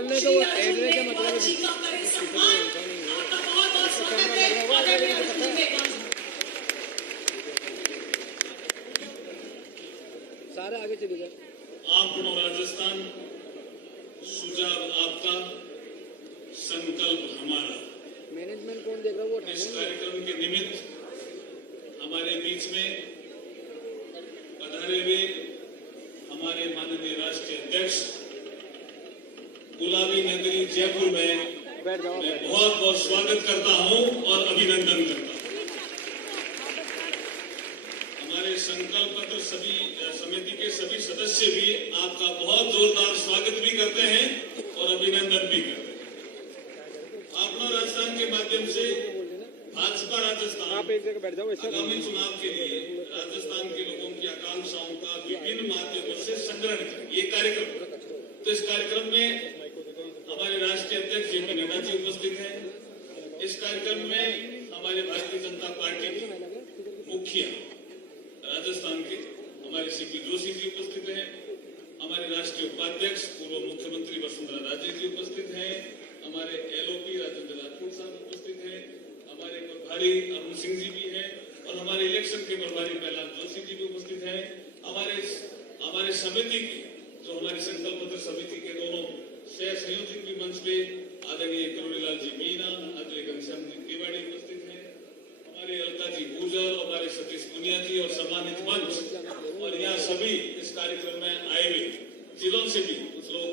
बोलने तो एड्रेस का मतलब सारे आगे चले जाए। आपनो राजस्थान, सुझाव आपका, संकल्प हमारा। मैनेजमेंट कौन देख रहा है वो? इस कार्यक्रम के निमित्त हमारे बीच में पधारे हुए हमारे माननीय राष्ट्रीय अध्यक्ष गुलाबी नगरी जयपुर में मैं बहुत बहुत स्वागत करता हूं और अभिनंदन करता हूं। हमारे संकल्प पत्र सभी समिति के सभी सदस्य भी आपका बहुत जोरदार स्वागत भी करते हैं और अभिनंदन भी करते हैं। अपना राजस्थान के माध्यम से भाजपा राजस्थान आप एक जगह बैठ जाओ। आगामी चुनाव के लिए राजस्थान के लोगों की आकांक्षाओं का विभिन्न माध्यमों से संग्रहण करें। ये कार्यक्रम, तो इस कार्यक्रम में हमारे राष्ट्रीय अध्यक्ष जेपी नड्डा जी उपस्थित हैं। इस कार्यक्रम में हमारे भारतीय जनता पार्टी के मुखिया राजस्थान के हमारे सीपी जोशी जी उपस्थित हैं। हमारे राष्ट्रीय उपाध्यक्ष पूर्व मुख्यमंत्री वसुंधरा राजे जी उपस्थित हैं। हमारे एलओपी राजेंद्र राठौड़ साहब उपस्थित हैं। हमारे प्रभारी अरुण सिंह जी भी हैं और हमारे इलेक्शन के प्रभारी प्रहलाद जोशी जी भी उपस्थित हैं। हमारे समिति के जो हमारी संकल्प पत्र समिति के दोनों सह संयोजक भी मंच पे आदरणीय करुणीलाल जी मीना, आदरणीय घनश्याम जी तिवारी उपस्थित हैं। हमारे अलका जी गुर्जर, हमारे सतीश पुनिया जी और सम्मानित मंच और यहाँ सभी इस कार्यक्रम में आए हुए जिलों से भी कुछ लोग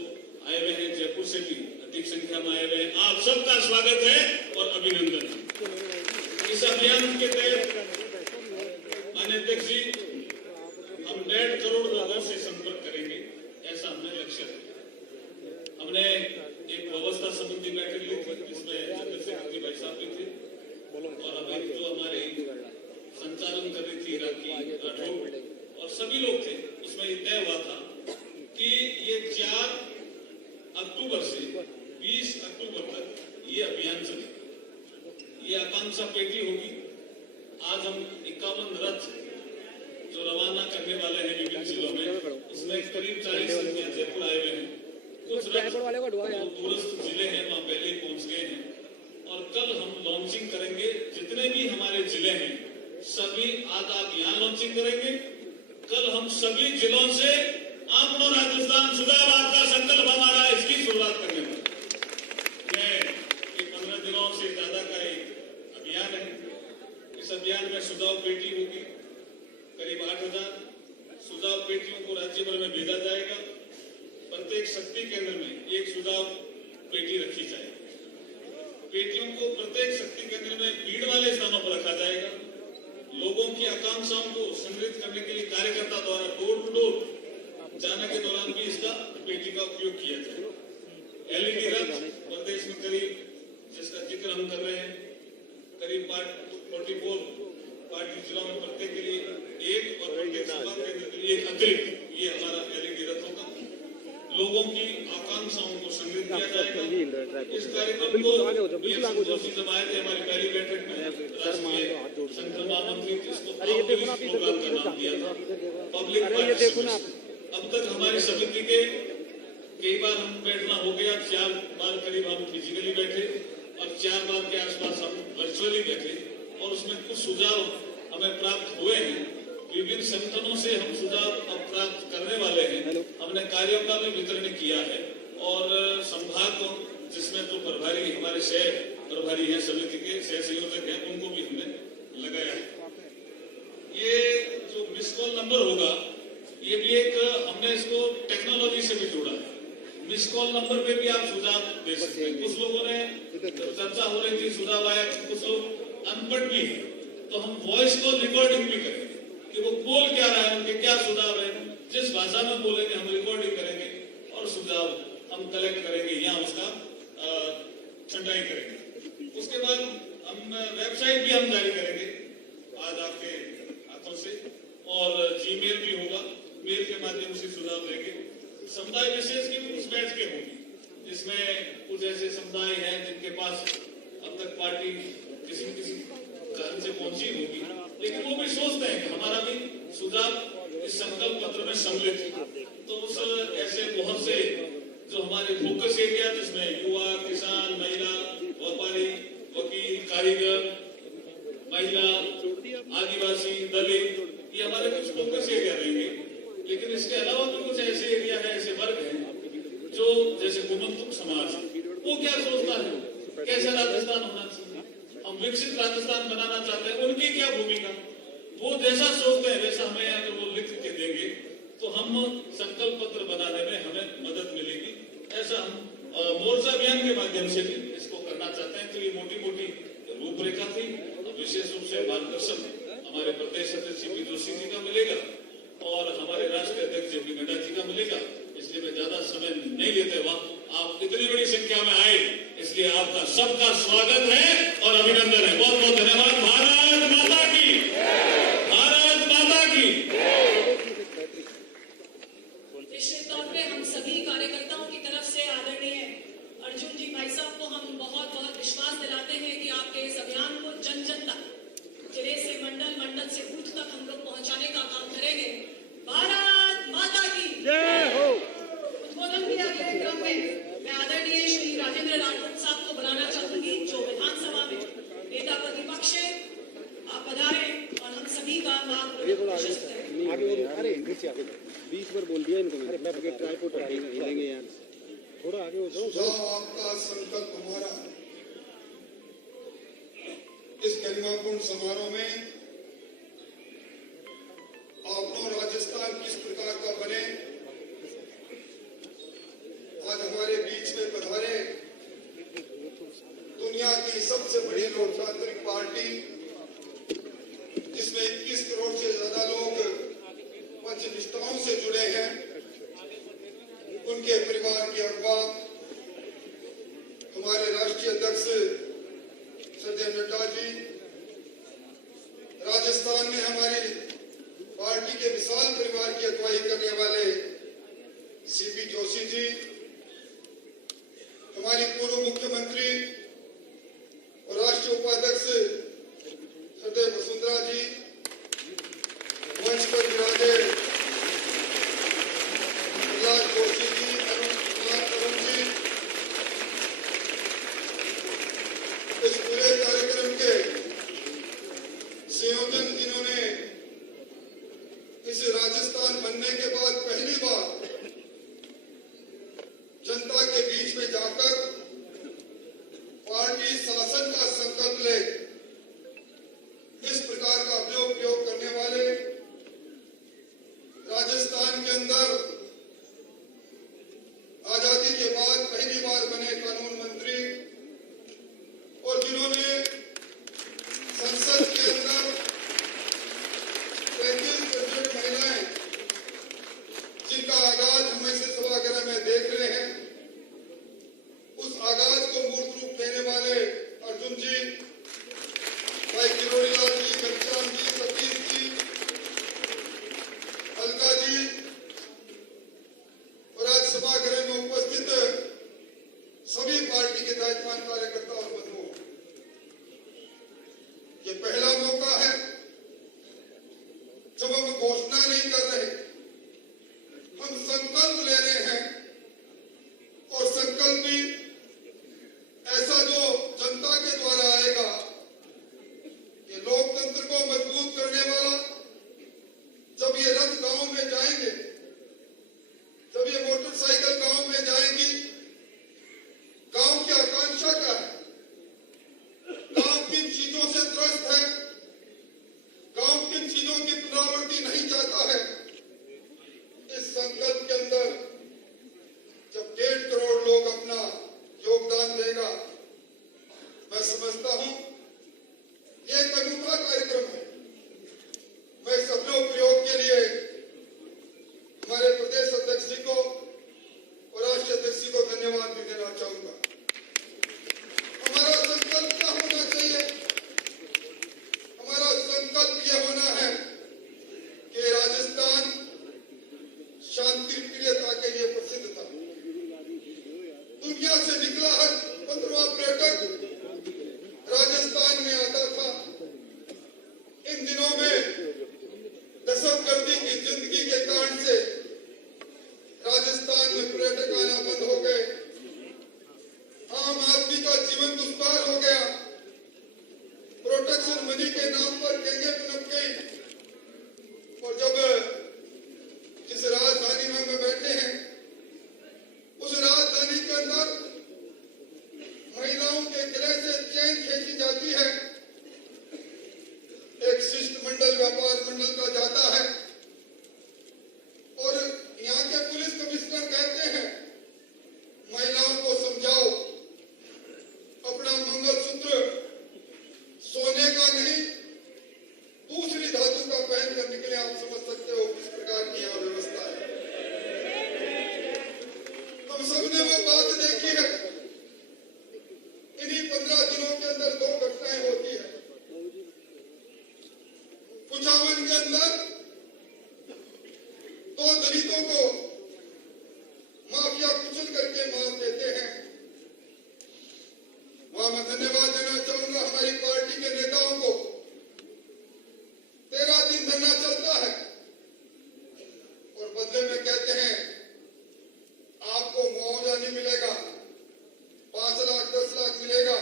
आए हुए हैं, जयपुर से भी अधिक संख्या में आए हुए हैं। आप सबका स्वागत है और अभिनंदन। इस अभियान के तहत माननीय अध्यक्ष जी हम 1.5 करोड़ लोगों से संपर्क करेंगे, ऐसा हमने लक्ष्य रखा। हमने एक व्यवस्था संबंधी बैठक ली थी जिसमें चंद्रशेखर भाई साहब भी थे और हमें जो हमारे संचालन कर रही थी राखी राठौड़ और सभी लोग थे। उसमें ये तय हुआ था कि ये 4 अक्टूबर से 20 अक्टूबर तक ये अभियान चलेगा। ये आकांक्षा पेटी होगी। आज हम 51 रथ जो रवाना करने वाले हैं विभिन्न जिलों में, उसमें करीब 40 यहाँ जयपुर आए हुए हैं। कुछ दूरस्थ जिले हैं वहाँ पहले ही पहुंच गए हैं और कल हम लॉन्चिंग करेंगे। जितने भी हमारे जिले हैं सभी आज आप यहाँ लॉन्चिंग करेंगे। कल हम सभी जिलों से अपनो राजस्थान सुधार आपका संकल्प हमारा इसकी शुरुआत करने वाले। ये 15 दिनों से ज्यादा का एक अभियान है। इस अभियान में सुझाव पेटी होगी। करीब 8000 सुझाव पेटियों को राज्य भर में भेजा जाएगा। प्रत्येक शक्ति केंद्र में एक सुझाव पेटी रखी जाएगी। पेटियों को प्रत्येक शक्ति केंद्र में भीड़ वाले स्थानों पर रखा जाएगा। लोगों की आकांक्षाओं को संग्रहित करने के लिए कार्यकर्ता द्वारा डोर टू डोर जाने के दौरान भी इसका पेटी का उपयोग किया जाए। एलईडी रथ प्रदेश में करीब, जिसका जिक्र हम कर रहे हैं, करीब 44 पार्टी जिलों में प्रत्येक के लिए एक और प्रत्येक सभा केंद्र के लिए एक अतिरिक्त ये हमारा एलईडी रथ होगा। लोगों की आकांक्षाओं को संग्रहित किया जाएगा। इस कार्यक्रम को जोशी जब आए थे हमारी पहली बैठक में राष्ट्रीय संगठन महामंत्री जिसको प्रोग्राम का नाम दिया था पब्लिक पार्टिसिपेशन। अब तक हमारी समिति के कई बार हम बैठना हो गया, 4 बार करीब हम फिजिकली बैठे और 4 बार के आसपास हम वर्चुअली बैठे और उसमें कुछ सुझाव हमें प्राप्त हुए हैं। विभिन्न संगठनों से हम सुझाव अब प्राप्त करने वाले हैं। हमने कार्यों का भी वितरण किया है और संभागों जिसमें जो प्रभारी हमारे सह प्रभारी हैं, समिति के सह संयोजक हैं, उनको भी हमने लगाया है। ये जो मिस कॉल नंबर होगा ये भी एक हमने इसको टेक्नोलॉजी से भी जोड़ा है। मिस कॉल नंबर पे भी आप सुझाव दे सकते हैं। कुछ लोगों ने चर्चा हो रही थी, सुझाव आया, कुछ लोग अनपढ़ भी है तो हम वॉइस कॉल रिकॉर्डिंग भी करेंगे कि वो बोल क्या रहा है, उनके क्या सुझाव है, जिस भाषा में बोलेंगे हम रिकॉर्डिंग करेंगे और सुझाव हम कलेक्ट करेंगे, यहाँ उसका छंटाई करेंगे। उसके बाद हम वेबसाइट भी हम जारी करेंगे आज आपके हाथों से और जीमेल भी होगा, मेल के माध्यम से सुझाव देंगे। समुदाय विशेष की कुछ बैठ के होगी जिसमें कुछ ऐसे समुदाय हैं जिनके पास अब तक पार्टी किसी कारण से पहुंची होगी, लेकिन वो भी सोचते हैं कि हमारा भी सुझाव इस संकल्प पत्र में सम्मिलित है। तो उस ऐसे बहुत से जो हमारे फोकस एरिया जिसमें युवा, किसान, महिला, व्यापारी, वकील, कारीगर, महिला, आदिवासी, दलित, ये हमारे कुछ फोकस एरिया रहेंगे। लेकिन इसके अलावा भी कुछ ऐसे एरिया है, ऐसे वर्ग हैं जो जैसे गोमंतक समाज, वो क्या सोचता है, कैसा राजस्थान होना चाहिए, हम विकसित राजस्थान बनाना चाहते हैं, उनकी क्या भूमिका, वो जैसा सोचते हैं वैसा हमें अगर वो लिख के देंगे तो हम संकल्प पत्र बनाने में हमें मदद मिलेगी। ऐसा हम मोर्चा अभियान के माध्यम से भी इसको करना चाहते हैं। तो ये मोटी मोटी रूपरेखा थी। विशेष रूप से मार्गदर्शन हमारे प्रदेश अध्यक्ष सीपी जोशी जी का मिलेगा और हमारे राष्ट्रीय अध्यक्ष जेपी नड्डा जी का मिलेगा। इसलिए मैं ज्यादा समय नहीं लेते हुआ, आप इतनी बड़ी संख्या में आए, इसलिए आपका सबका स्वागत है और अभिनंदन है। बहुत बहुत धन्यवाद। भारत माता की, भारत माता की। निश्चित तौर पे हम सभी कार्यकर्ताओं की तरफ से आदरणीय अर्जुन जी भाई साहब को हम बहुत बहुत विश्वास दिलाते हैं कि आपके इस अभियान को जन जन तक, जिले से मंडल, मंडल से बूथ तक हम लोग पहुंचाने का काम करेंगे। भारत माता की जय हो। उद्बोधन के अगले क्रम में मैं आदरणीय श्री राजेंद्र राठौड़ साहब को बुलाना चाहूंगी, जो विधानसभा में नेता प्रतिपक्ष है। आप पधारे और हम सभी का मार्गदर्शन करें। अरे नीचे आगे, बीच पर बोल दिया इनको। अरे मैं ट्राइपॉड हिलेंगे यार, थोड़ा आगे हो जाओ। आपका संकल्प हमारा इस गरिमापूर्ण समारोह में अपना राजस्थान किस प्रकार का बने, आज हमारे बीच में पधारे दुनिया की सबसे बड़ी लोकतांत्रिक पार्टी, जिसमें 21 करोड़ से ज्यादा लोग पंच निष्ठाओं से जुड़े हैं, उनके परिवार के अगवा हमारे राष्ट्रीय अध्यक्ष श्रद्धेय नड्डा जी, राजस्थान में हमारी पार्टी के विशाल परिवार की अगुवाई करने वाले सीपी जोशी जी, हमारी पूर्व मुख्यमंत्री और राष्ट्रीय उपाध्यक्ष श्रद्धेय वसुंधरा जी, मंच पर विराजे प्रहलाद जोशी जी, अरुण जी, इस पूरे कार्यक्रम के संयोजन जिन्होंने इस राजस्थान बनने के बाद पहली बार जनता के बीच में जाकर पार्टी शासन का संकल्प ले, इस प्रकार का प्रयोग करने वाले, राजस्थान के अंदर आजादी के बाद पहली बार बने कानून मंत्री और जिन्होंने संसद के अंदर 33% महिलाएं, जिनका आगाज हम इस सभागृह में देख रहे हैं, उस आगाज को मूर्त रूप देने वाले अर्जुन जी, भाई किरोड़ीलाल जी, घनश्याम जी, सतीश जी, अलका जी और आज सभागृह में उपस्थित सभी पार्टी के दायित्ववान कार्यकर्ता और बंधुओं, ये पहला मौका है जब हम घोषणा नहीं कर रहे, हम संकल्प ले रहे हैं और संकल्प भी ऐसा जो जनता के द्वारा आएगा, ये लोकतंत्र को मजबूत करने वाला। जब ये रथ गांव में जाएंगे, जब ये मोटरसाइकिल गांव में जाएंगी, गांव की आकांक्षा क्या है, गांव किन चीजों से त्रस्त है, गांव किन चीजों की पुनरावृत्ति नहीं चाहता है, इस संकल्प के अंदर जब 1.5 करोड़ लोग अपना योगदान देगा, मैं समझता हूं ये एक अनूठा कार्यक्रम है। मैं इस अपने उपयोग के लिए हमारे प्रदेश अध्यक्ष जी को और राष्ट्रीय अध्यक्ष जी को धन्यवाद भी देना चाहूंगा। हमारा संकल्प क्या होना चाहिए? हमारा संकल्प यह होना है कि राजस्थान शांति प्रियता के लिए प्रसिद्ध था। दुनिया से निकला हर 15वां पर्यटक राजस्थान में आता था। इन दिनों में दहशतगर्दी की जिंदगी के कारण से राजस्थान में पर्यटक आना बंद हो मात देते हैं। वहां मैं धन्यवाद देना चाहूंगा हमारी पार्टी के नेताओं को। 13 दिन धरना चलता है और बदले में कहते हैं आपको मुआवजा नहीं मिलेगा, 5 लाख 10 लाख मिलेगा।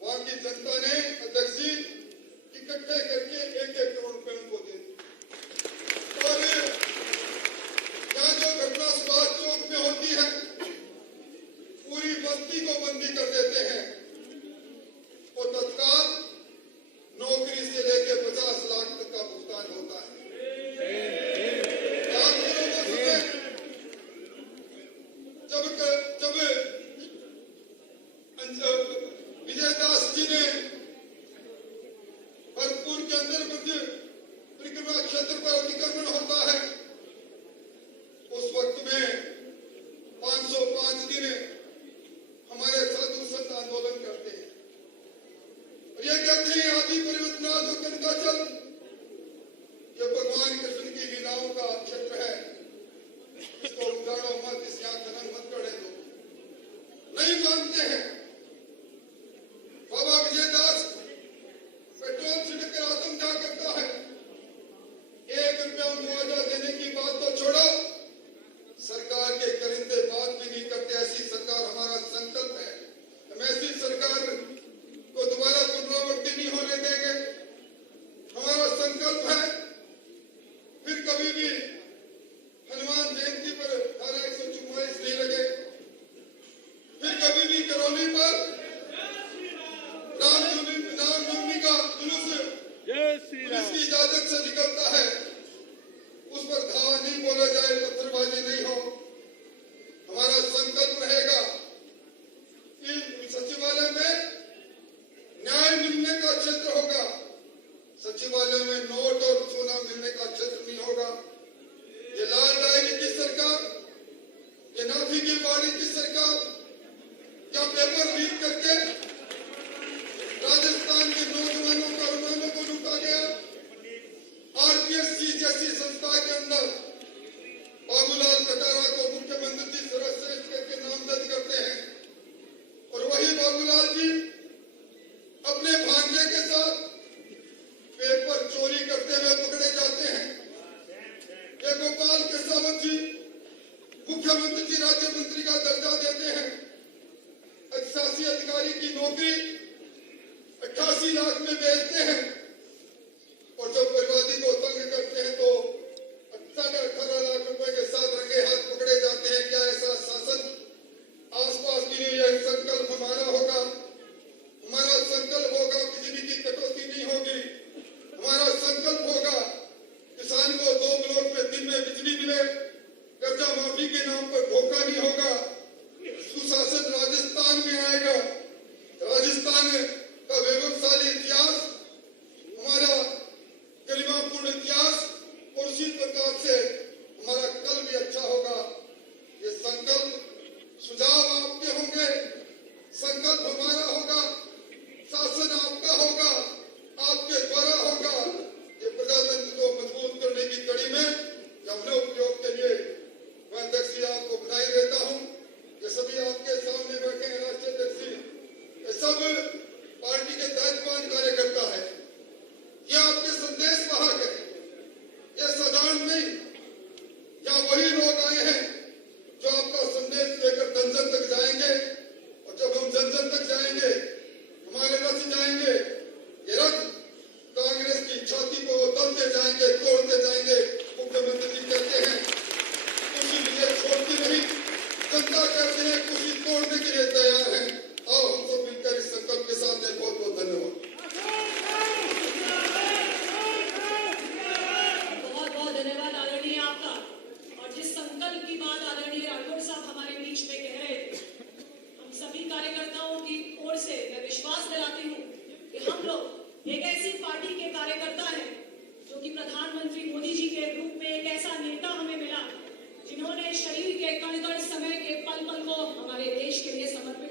वहां की जनता ने अध्यक्ष जी इकट्ठे करके 1-1 करोड़ रुपए उनको दे दिए। और यहाँ जो घटना सुभाष चौक में होती है, पूरी बस्ती को बंदी कर देते हैं और तत्काल नौकरी से लेकर 50 लाख तक का भुगतान होता है। जब विजयदास जी ने भरतपुर के अंदर परिक्रमा क्षेत्र पर अतिक्रमण होता है, उस वक्त में 505 दिन हमारे साधु संत आंदोलन करते हैं और ये कहते हैं आदि परिवर्तनादो कनकाचल, ये भगवान कृष्ण की लीलाओं का क्षेत्र है, इसको उजाड़ो मत, इस यहाँ खनन मत करे दो। नहीं मानते हैं। बाबा विजयदास पेट्रोल छिड़क कर आत्मदाह करता है। 1 रुपया मुआवजा देने की बात तो छोड़ो, सरकार के करिंदे बात भी नहीं करते। ऐसी सरकार हमारा संकल्प है, हम ऐसी सरकार को दोबारा पुनरावृत्ति नहीं होने देंगे। हमारा संकल्प है फिर कभी भी हनुमान जयंती पर धारा 144 नहीं लगे, फिर कभी भी करौली पर रामनवमी का जुलूस पुलिस की इजाजत से निकलता है, उस पर धावा नहीं बोला जाए, पत्थरबाजी नहीं हो। हमारा संकल्प रहेगा कि सचिवालय में न्याय मिलने का क्षेत्र होगा, सचिवालय में नोट और सोना मिलने का क्षेत्र नहीं होगा। ये लाल डायरी की सरकार, ये नाथी की बाड़ी की सरकार, क्या पेपर लीक करके राजस्थान के नौजवानों का रुमानों को लूटा गया। आरपीएससी जैसी संस्था के अंदर बाबूलाल कटारा को मुख्यमंत्री जी सर्वश्रेष्ठ करके नामजद करते हैं और वही बाबूलाल जी अपने भांजे के साथ पेपर चोरी करते हुए पकड़े जाते हैं। ये गोपाल कृष्णावत जी मुख्यमंत्री जी राज्य मंत्री का दर्जा देते हैं, अधिशासी अधिकारी की नौकरी 88 लाख में बेचते हैं और जब परिवादी को तंग करते हैं तो 18.5 लाख रुपए के साथ रंगे हाथ पकड़े जाते हैं। क्या ऐसा शासन आसपास की नहीं? यह संकल्प हमारा होगा। हमारा संकल्प होगा बिजली की कटौती नहीं होगी। हमारा संकल्प होगा किसान को 2 ब्लॉक में दिन में बिजली मिले, कर्जा माफी के नाम पर धोखा नहीं होगा। सुशासन राजस्थान में आएगा। राजस्थान का वैभवशाली इतिहास, हमारा गरिमापूर्ण इतिहास और उसी प्रकार से हमारा कल भी अच्छा होगा। ये संकल्प सुझाव आपके होंगे, संकल्प हमारा होगा, शासन आपका होगा, आपके द्वारा होगा। ये प्रजातंत्र को मजबूत करने की कड़ी में अपने उपयोग के लिए मैं अध्यक्ष जी आपको बधाई देता हूँ। ये सभी आपके सामने बैठे हैं राष्ट्रीय अध्यक्ष जी, ये सब पार्टी के दायित्ववान कार्यकर्ता है। ये आपके संदेश वाहक है, ये साधारण नहीं। यहाँ वही लोग आए हैं जो आपका संदेश लेकर जन जन तक जाएंगे और जब हम जन जन तक जाएंगे, हमारे रथ जाएंगे, ये रथ कांग्रेस की छाती को दलते जाएंगे, तोड़ते जाएंगे। मुख्यमंत्री जी कहते हैं कुर्सी मुझे छोड़ती नहीं, जनता कहते हैं कुर्सी तोड़ने के लिए तैयार है। आओ हम सब मिलकर इस संकल्प के साथ हैं। बहुत बहुत धन्यवाद। बहुत बहुत धन्यवाद आदरणीय आपका। और जिस संकल्प की बात आदरणीय राठौड़ साहब हमारे बीच में कह रहे थे, हम सभी कार्यकर्ताओं की ओर से मैं विश्वास दिलाती हूँ कि हम लोग एक ऐसी पार्टी के कार्यकर्ता हैं जो कि प्रधानमंत्री मोदी जी के रूप में एक ऐसा नेता हमें मिला जिन्होंने शरीर के कण कण समय के पल पल को हमारे देश के लिए समर्पित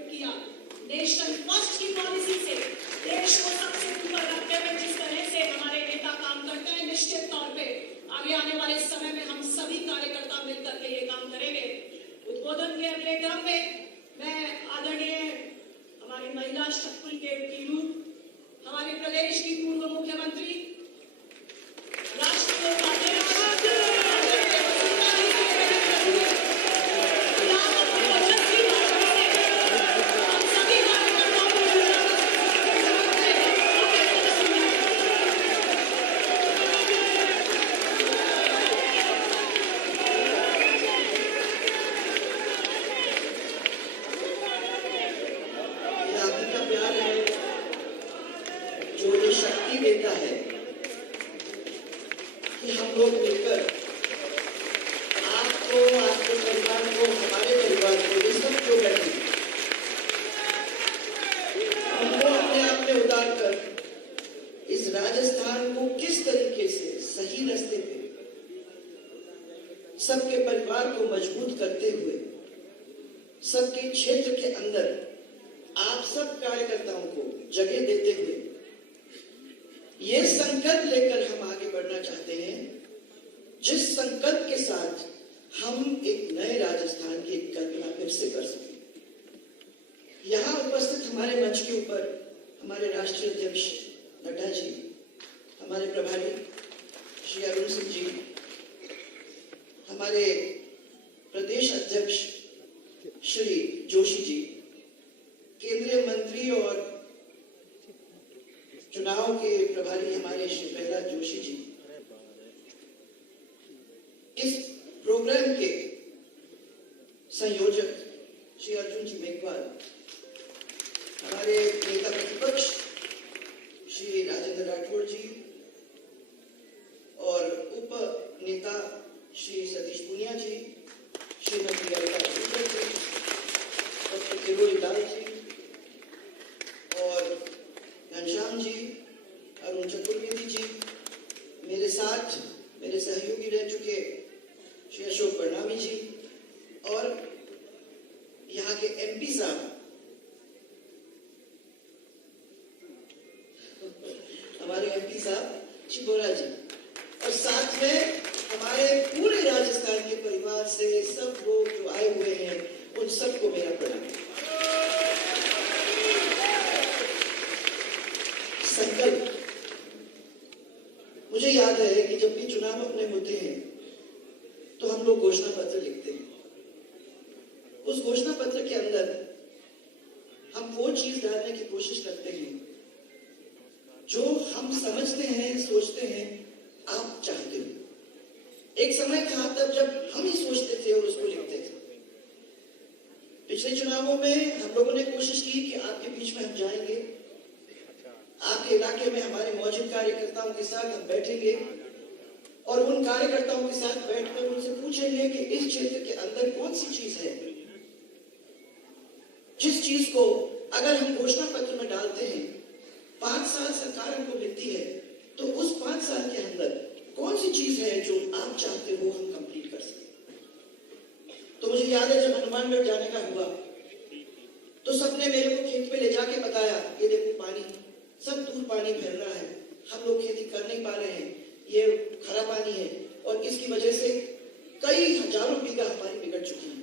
सबके क्षेत्र के अंदर आप सब कार्यकर्ताओं को जगह देते हुए ये संकल्प लेकर हम आगे बढ़ना चाहते हैं, जिस संकल्प के साथ हम एक नए राजस्थान की कल्पना फिर से कर सकें। यहाँ उपस्थित हमारे मंच के ऊपर हमारे राष्ट्रीय अध्यक्ष नड्डा जी, हमारे प्रभारी श्री अरुण सिंह जी, हमारे प्रदेश अध्यक्ष श्री जोशी जी, केंद्रीय मंत्री और चुनाव के प्रभारी हमारे श्री प्रहलाद जोशी जी, इस प्रोग्राम के संयोजक श्री अर्जुन जी मेघवाल, हमारे नेता प्रतिपक्ष श्री राजेंद्र राठौड़ जी और उप नेता श्री सतीश पुनिया जी, श्रीमती अनिता सुंदर जी, डॉक्टर किरोड़ी लाल जी और घनश्याम जी, अरुण चतुर्वेदी जी, मेरे साथ मेरे सहयोगी रह चुके श्री अशोक परनामी जी और यहाँ के एमपी साहब हमारे एमपी साहब चिबोरा जी, और साथ में हमारे पूरे राजस्थान के परिवार से सब लोग जो आए हुए हैं उन सबको मेरा प्रणाम। संकल्प, मुझे याद है कि जब भी चुनाव अपने होते हैं तो हम लोग घोषणा पत्र लिखते हैं। उस घोषणा पत्र के अंदर हम वो चीज डालने की कोशिश करते हैं जो हम समझते हैं, सोचते हैं, आप चाहते हो। एक समय था तब जब हम ही सोचते थे और उसको लिखते थे। पिछले चुनावों में हम लोगों ने कोशिश की कि आपके बीच में हम जाएंगे, आपके इलाके में हमारे मौजूद कार्यकर्ताओं के साथ हम बैठेंगे और उन कार्यकर्ताओं के साथ बैठकर उनसे पूछेंगे कि इस क्षेत्र के अंदर कौन सी चीज है जिस चीज को अगर हम घोषणा पत्र में डालते हैं, 5 साल सरकार हमको मिलती है, तो उस 5 साल के अंदर कौन सी चीज है जो आप चाहते हो हम कंप्लीट कर सकें। तो मुझे याद है जब हनुमानगढ़ जाने का हुआ तो सबने मेरे को खेत पे ले जाके बताया, ये देखो पानी, सब दूर पानी फैल रहा है, हम लोग खेती कर नहीं पा रहे हैं, ये खरा पानी है और इसकी वजह से कई हजारों बीघा हमारी बिगड़ चुकी है।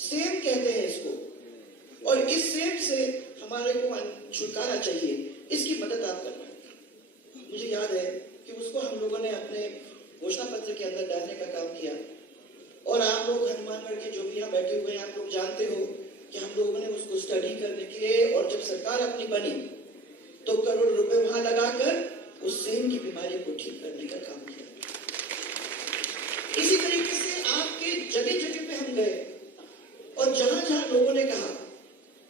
सेब कहते हैं इसको, और इस सेब से हमारे को छुटकारा चाहिए, इसकी मदद आप करना। मुझे याद है कि उसको हम लोगों ने अपने घोषणा पत्र के अंदर डालने का काम किया और आप लोग हनुमानगढ़ के जो भी यहाँ बैठे हुए हैं आप लोग जानते हो कि हम लोगों ने उसको स्टडी करने के और जब सरकार अपनी बनी तो करोड़ रुपए वहां लगाकर उस सेम की बीमारी को ठीक करने का काम किया। इसी तरीके से आपके जगह जगह पे हम गए और जहां जहां लोगों ने कहा,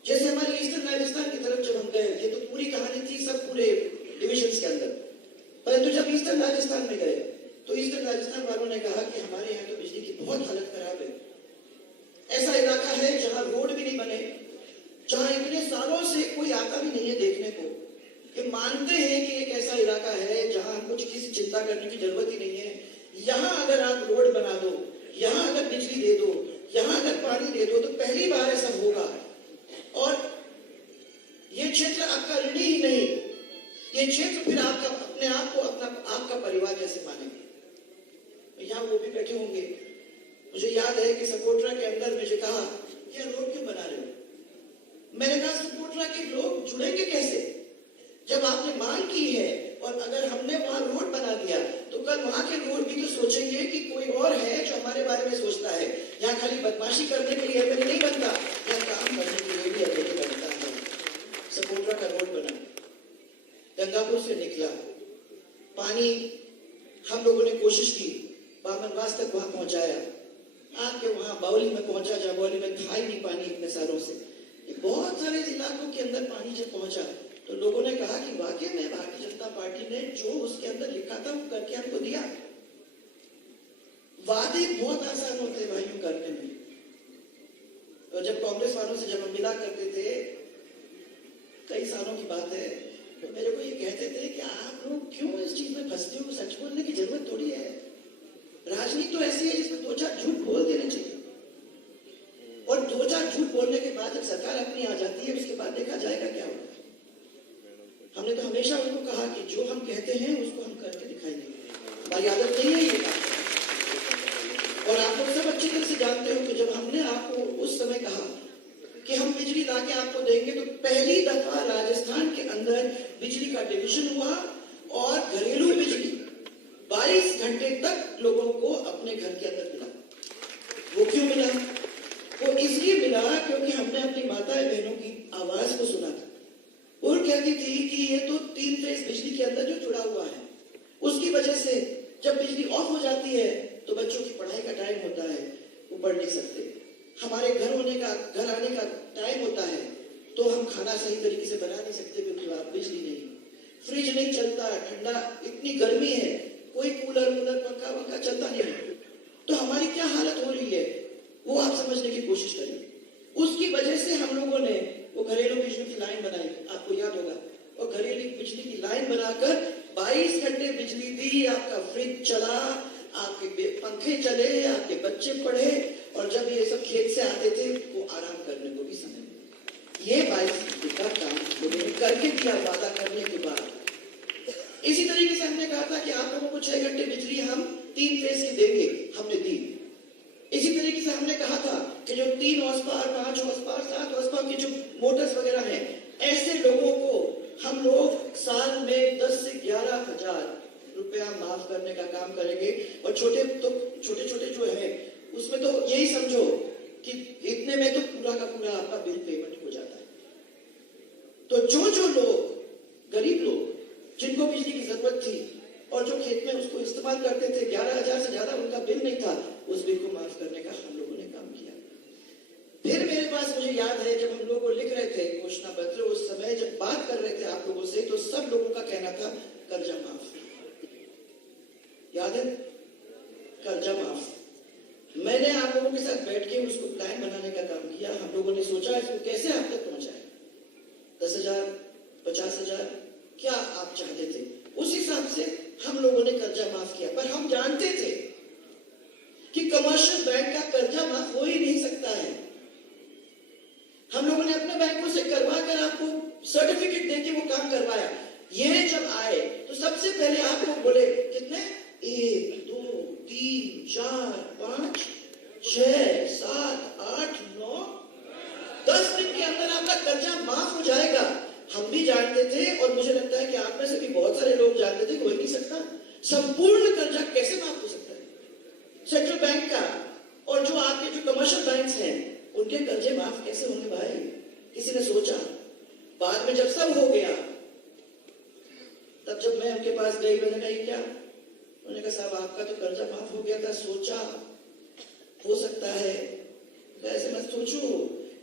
जैसे हमारे ईस्टर्न राजस्थान की तरफ जब हम गए, ये तो पूरी कहानी थी सब पूरे डिविजन्स के अंदर, परंतु जब ईस्टर्न राजस्थान में गए तो ईस्टर्न राजस्थान वालों ने कहा कि हमारे यहाँ तो बिजली की बहुत हालत खराब है। ऐसा इलाका है जहां रोड भी नहीं बने, जहां इतने सालों से कोई आता भी नहीं है देखने को। ये मानते हैं कि एक ऐसा इलाका है जहां हमको किसी चिंता करने की जरूरत ही नहीं है। यहाँ अगर आप रोड बना दो, यहाँ अगर बिजली दे दो, यहाँ अगर पानी दे दो तो पहली बार ऐसा होगा और ये क्षेत्र आपका ऋणी ही नहीं, ये क्षेत्र फिर आपका अपने आप को अपना आपका परिवार जैसे मानेंगे। यहाँ वो भी बैठे होंगे। मुझे याद है कि सपोट्रा के अंदर मुझे कहा ये रोड क्यों बना रहे हो। मैंने कहा सपोट्रा के लोग जुड़ेंगे कैसे जब आपने मांग की है, और अगर हमने वहां रोड बना दिया तो कल वहां के लोग भी तो सोचेंगे कि कोई और है जो हमारे बारे में सोचता है। यहाँ खाली बदमाशी करने के लिए एमएलए नहीं बनता, यहाँ काम करने के लिए भी एमएलए बनता है। सपोट्रा का रोड बना, गंगापुर से निकला पानी, हम लोगों ने कोशिश की बामनवास तक वहां पहुंचाया, आके वहां बावली में पहुंचा जहां बावली में था ही नहीं पानी इतने सालों से। बहुत सारे इलाकों के अंदर पानी जब पहुंचा तो लोगों ने कहा कि वाकई में भारतीय जनता पार्टी ने जो उसके अंदर लिखा था वो करके हमको दिया। वादे बहुत आसान होते हैं भाइयों करने में। तो जब कांग्रेस वालों से जब हम मिला करते थे, कई सालों की बात है, तो मेरे को ये कहते थे कि आप लोग क्यों इस चीज में फंसते हो, सच बोलने की जरूरत थोड़ी है। राजनीति तो ऐसी है जिसमें 2-4 झूठ बोल देने चाहिए। सरकार अपनी आ जाती है, उसके बाद देखा जाएगा क्या होगा। हमने तो हमेशा उनको कहा कि जो हम कहते हैं उसको हम करके दिखाएंगे, हमारी आदत नहीं है ये बात। और आप लोग सब अच्छी तरह से जानते हो कि जब हमने आपको उस समय कहा कि हम बिजली लाके आपको देंगे, तो पहली दफा राजस्थान के अंदर बिजली का डिवीजन हुआ और घरेलू बिजली 22 घंटे तक लोगों को अपने घर के अंदर मिला। वो क्यों मिला? वो इसलिए मिला क्योंकि हमने अपनी माताएं बहनों की आवाज को सुना था। वो कहती थी कि ये तो 3 फेज बिजली के अंदर जो जुड़ा हुआ है, उसकी वजह से जब बिजली ऑफ हो जाती है तो बच्चों की पढ़ाई का टाइम होता है, वो पढ़ नहीं सकते। हमारे घर आने का टाइम होता है तो हम खाना सही तरीके से बना नहीं सकते क्योंकि वहां बिजली नहीं, फ्रिज नहीं चलता, ठंडा, इतनी गर्मी है, कोई कूलर पंखा चलता नहीं है। तो हमारी क्या हालत हो रही है वो आप समझने की कोशिश करिए। उसकी वजह से हम लोगों ने वो घरेलू बिजली की लाइन बनाई, आपको याद होगा, और घरेलू बिजली की लाइन बनाकर 22 घंटे बिजली दी, आपका फ्रिज चला, आपके पंखे चले, आपके बच्चे पढ़े, और जब ये सब खेत से आते थे वो आराम करने को भी समय मिला। ये 22 घंटे का काम लोगों ने करके दिया वादा करने के बाद। इसी तरीके से हमने कहा था कि आप लोगों को 6 घंटे बिजली हम 3 फेज की देंगे, हमने दी। इसी तरीके से हमने कहा था कि जो 3 horse power, 5 horse power, 7 horse power की जो मोटर्स वगैरह हैं, ऐसे लोगों को हम लोग साल में 10 से 11 हजार रुपया माफ करने का काम करेंगे। और छोटे जो है उसमें तो यही समझो कि इतने में तो पूरा का पूरा आपका बिल पेमेंट हो जाता है। तो जो लोग गरीब लोग जिनको बिजली की जरूरत थी और जो खेत में उसको इस्तेमाल करते थे, 11,000 से ज्यादा उनका बिल नहीं था, उस बिल को माफ करने का हम लोगों ने काम किया। फिर मेरे पास, मुझे याद है जब हम लोगों को लिख रहे थे घोषणा पत्र, उस समय जब बात कर रहे थे आप लोगों से, तो सब लोगों का कहना था कर्जा माफ। याद है? कर्जा माफ। मैंने आप लोगों के साथ बैठ के उसको प्लान बनाने का काम किया। हम लोगों ने सोचा इसको कैसे आप तक पहुंचाए, 10,000, 50,000, क्या आप चाहते थे, उस हिसाब से हम लोगों ने कर्जा माफ किया। पर हम जानते थे कि कमर्शियल बैंक का कर्जा माफ हो ही नहीं सकता है। हम लोगों ने अपने बैंकों से करवा कर आपको सर्टिफिकेट देके वो काम करवाया। ये जब आए तो सबसे पहले आप लोग बोले कितने, 1, 2, 3, 4, 5, 6, 7, 8, 9, 10 दिन के अंदर आपका कर्जा माफ हो जाएगा। हम भी जानते थे और मुझे लगता है कि आप में से भी बहुत सारे लोग जानते थे कि हो ही नहीं सकता। संपूर्ण कर्जा कैसे माफ हो सकता है सेंट्रल बैंक का, और जो आपके जो कमर्शियल बैंक्स हैं उनके कर्जे माफ कैसे होंगे भाई? किसी ने सोचा? बाद में जब सब हो गया, तब जब मैं उनके पास गई, मैंने कहा क्या? उन्होंने कहा साहब आपका तो कर्जा माफ हो गया था, सोचा हो सकता है। ऐसे मत सोचो,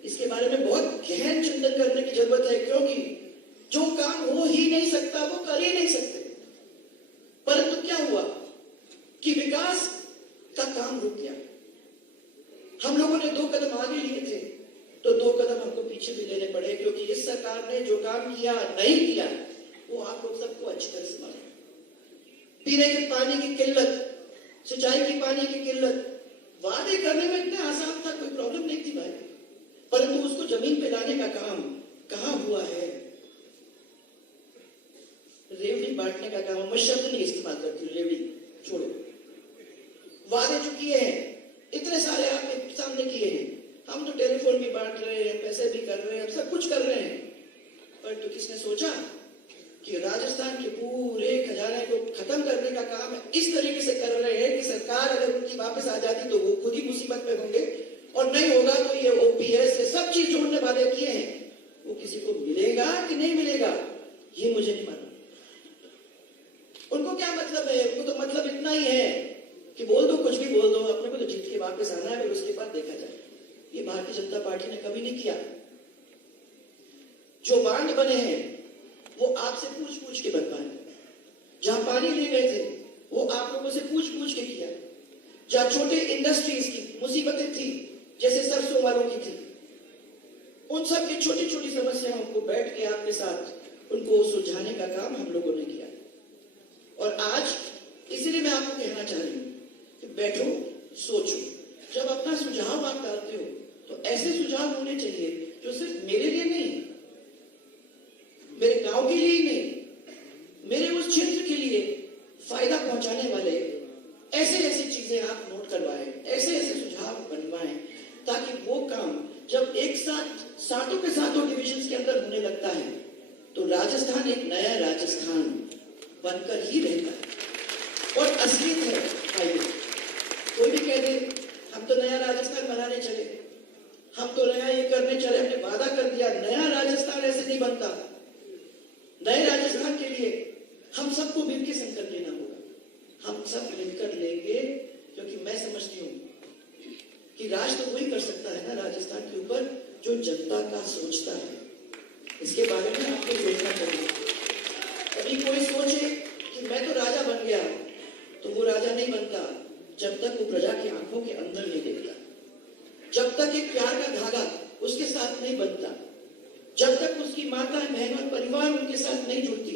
इसके बारे में बहुत गहन चिंतन करने की जरूरत है, क्योंकि जो काम हो ही नहीं सकता वो कर ही नहीं सकते। परंतु क्या हुआ कि विकास का काम रुक गया। हम लोगों ने 2 कदम आगे लिए थे तो 2 कदम हमको पीछे भी लेने पड़े, क्योंकि इस सरकार ने जो काम किया नहीं किया वो आप लोग सबको अच्छी तरह से मालूम। पीने के पानी की किल्लत, सिंचाई की पानी की किल्लत, वादे करने में इतना आसान था, कोई प्रॉब्लम नहीं थी भाई, परंतु उसको जमीन पे लाने का काम कहां हुआ है? रेवड़ी बांटने का काम, मैं शब्द नहीं इस्तेमाल करती, रेवड़ी छोड़ो। वादे जो किए हैं इतने सारे आपके सामने किए हैं, हम तो टेलीफोन भी बांट रहे हैं, पैसे भी कर रहे हैं, सब कुछ कर रहे हैं, परंतु किसने सोचा कि राजस्थान के पूरे खजाने को खत्म करने का काम इस तरीके से कर रहे हैं कि सरकार अगर उनकी वापस आ जाती तो वो खुद ही मुसीबत में होंगे, और नहीं होगा तो ये ओपीएस ये सब चीज जोड़ने वाले किए हैं, वो किसी को मिलेगा कि नहीं मिलेगा ये मुझे नहीं मालूम। उनको क्या मतलब है? उनको तो मतलब इतना ही है कि बोल दो, कुछ भी बोल दो, अपने को तो जीत के वापस आना है, फिर उसके बाद देखा जाए। ये भारतीय जनता पार्टी ने कभी नहीं किया। जो बांध बने हैं वो आपसे पूछ पूछ के बनवाए, जहां पानी ले गए थे वो आप लोगों से पूछ पूछ के किया, जहां छोटे इंडस्ट्रीज की मुसीबतें थी जैसे सरसों वालों की थी, उन सब की छोटी छोटी समस्याओं को बैठ के आपके साथ उनको सुलझाने का काम हम लोगों ने किया। और आज इसीलिए मैं आपको कहना चाह रही हूं कि बैठो, सोचो, जब अपना सुझाव आप डालते हो तो ऐसे सुझाव होने चाहिए जो सातों के सातों डिविजन्स के अंदर होने लगता है, तो राजस्थान एक नया राजस्थान बनकर ही रहता है। और असलियत है भाई, कोई भी कह दे हम तो नया राजस्थान बनाने चले, हम तो नया ये करने चले, हमने वादा कर दिया, नया राजस्थान ऐसे नहीं बनता। नए राजस्थान के लिए हम सबको मिलकर संकल्प लेना होगा। हम सब मिलकर लेंगे, क्योंकि मैं समझती हूँ कि राज तो वही कर सकता है ना राजस्थान के ऊपर जो जनता का सोचता है। इसके बारे में आपको सोचना चाहिए। कभी कोई सोचे कि मैं तो राजा बन गया, तो वो राजा नहीं बनता जब तक वो प्रजा की आंखों के अंदर नहीं देखता, जब तक एक प्यार का धागा उसके साथ नहीं बनता, जब तक उसकी माता बहन और परिवार उनके साथ नहीं जुड़ती,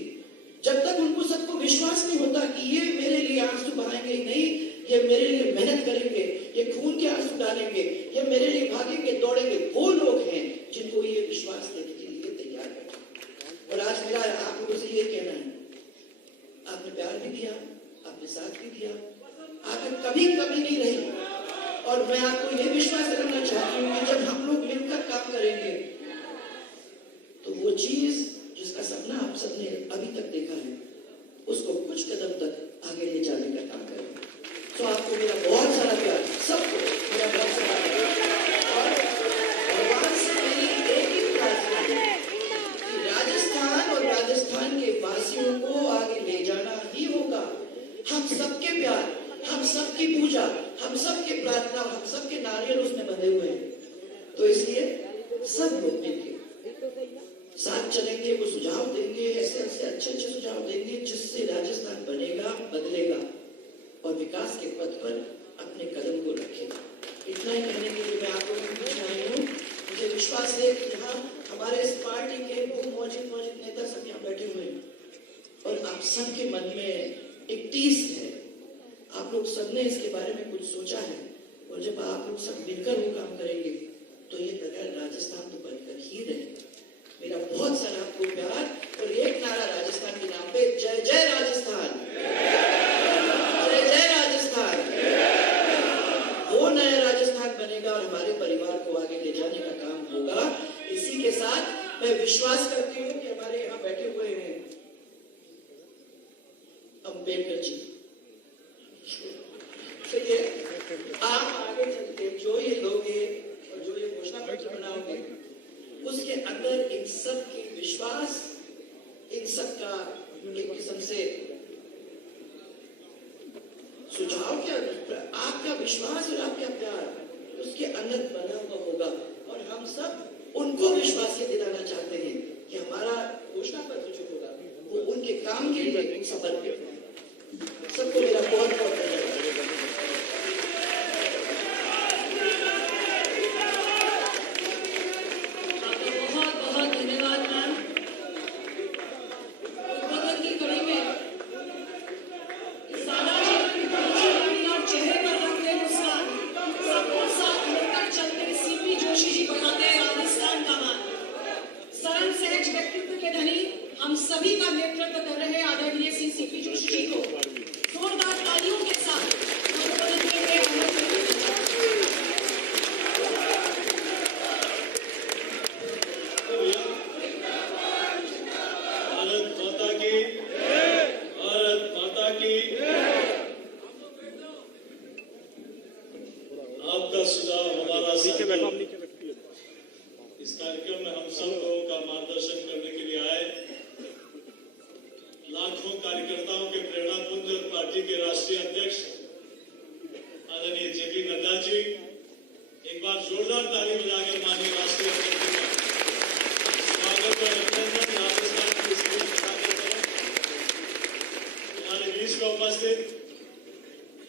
जब तक उनको सबको विश्वास नहीं होता कि ये मेरे लिए आंसू बहाएंगे नहीं, ये मेरे लिए मेहनत करेंगे, ये खून के आंसू डालेंगे, ये मेरे लिए भागेंगे दौड़ेंगे, वो लोग हैं जिनको ये विश्वास देने के लिए तैयार है। और आज मेरा आप लोगों से ये कहना है, आपने प्यार भी दिया, आपने साथ भी दिया, आपने कभी कमी नहीं रही। और मैं आपको ये विश्वास दिलाना चाहती हूँ कि जब हम लोग मिलकर काम करेंगे तो वो चीज जिसका सपना आप सबने अभी तक देखा है उसको कुछ कदम तक आगे ले जाने का काम करेंगे। तो आपको मेरा बहुत सारा प्यार, सबको मेरा बहुत सारा प्यार। और भगवान से मेरी एक ही प्रार्थना है कि राजस्थान और राजस्थान के वासियों को आगे ले जाना ही होगा। हम सबके प्यार, हम सबकी पूजा, हम सबके प्रार्थना, हम सबके नारियल उसमें बंधे हुए हैं। तो इसलिए सब लोग मिलकर साथ चलेंगे, वो सुझाव देंगे, ऐसे ऐसे अच्छे अच्छे सुझाव देंगे जिससे राजस्थान बनेगा, बदलेगा और विकास के पथ पर अपने कदम को रखेगा। इतना ही कहने के लिए मैं आप लोगों को पूछना हूँ। मुझे विश्वास है कि यहाँ हमारे इस पार्टी के वो मौजूद नेता सब यहाँ बैठे हुए हैं और आप सबके मन में एक टीस है, आप लोग सबने इसके बारे में कुछ सोचा है। और जब आप लोग सब मिलकर वो काम करेंगे तो ये नगर राजस्थान तो बनकर ही रहेगा। मेरा बहुत सारा आपको प्यार और एक नारा राजस्थान के नाम पे, जय जय राजस्थान, जय जय राजस्थान। वो नया राजस्थान बनेगा और हमारे परिवार को आगे ले जाने का काम होगा। इसी के साथ मैं विश्वास करती हूँ कि हमारे यहाँ बैठे हुए हैं अम्बेडकर जी, ठीक है, आप आगे चलते जो ये लोगे और जो ये घोषणा पत्र बनाओगे उसके अंदर इन सब की विश्वास, इन सब का एक किस्म से सुझाव, क्या आपका विश्वास और आपका प्यार उसके अंदर बना हुआ होगा। और हम सब उनको विश्वास ये दिलाना चाहते हैं कि हमारा घोषणा पत्र जो होगा वो उनके काम के लिए समर्पित है। सबको मेरा बहुत बहुत धन्यवाद। हम सभी का नेतृत्व कर रहे आदरणीय श्री सीपी जोशी जी को जोरदार तालियों के साथ भारत माता की, भारत माता की। आपका सुझाव हमारा सहयोग। इस कार्यक्रम में हम सब लोगों का मार्गदर्शन करने के लिए आए लाखों कार्यकर्ताओं के प्रेरणा पुंज और पार्टी के राष्ट्रीय अध्यक्ष आदरणीय जेपी नड्डा जी, एक बार जोरदार ताली बजाकर माननीय राष्ट्रीय अध्यक्ष का स्वागत और अभिनंदन। राजस्थान की हमारे बीच में उपस्थित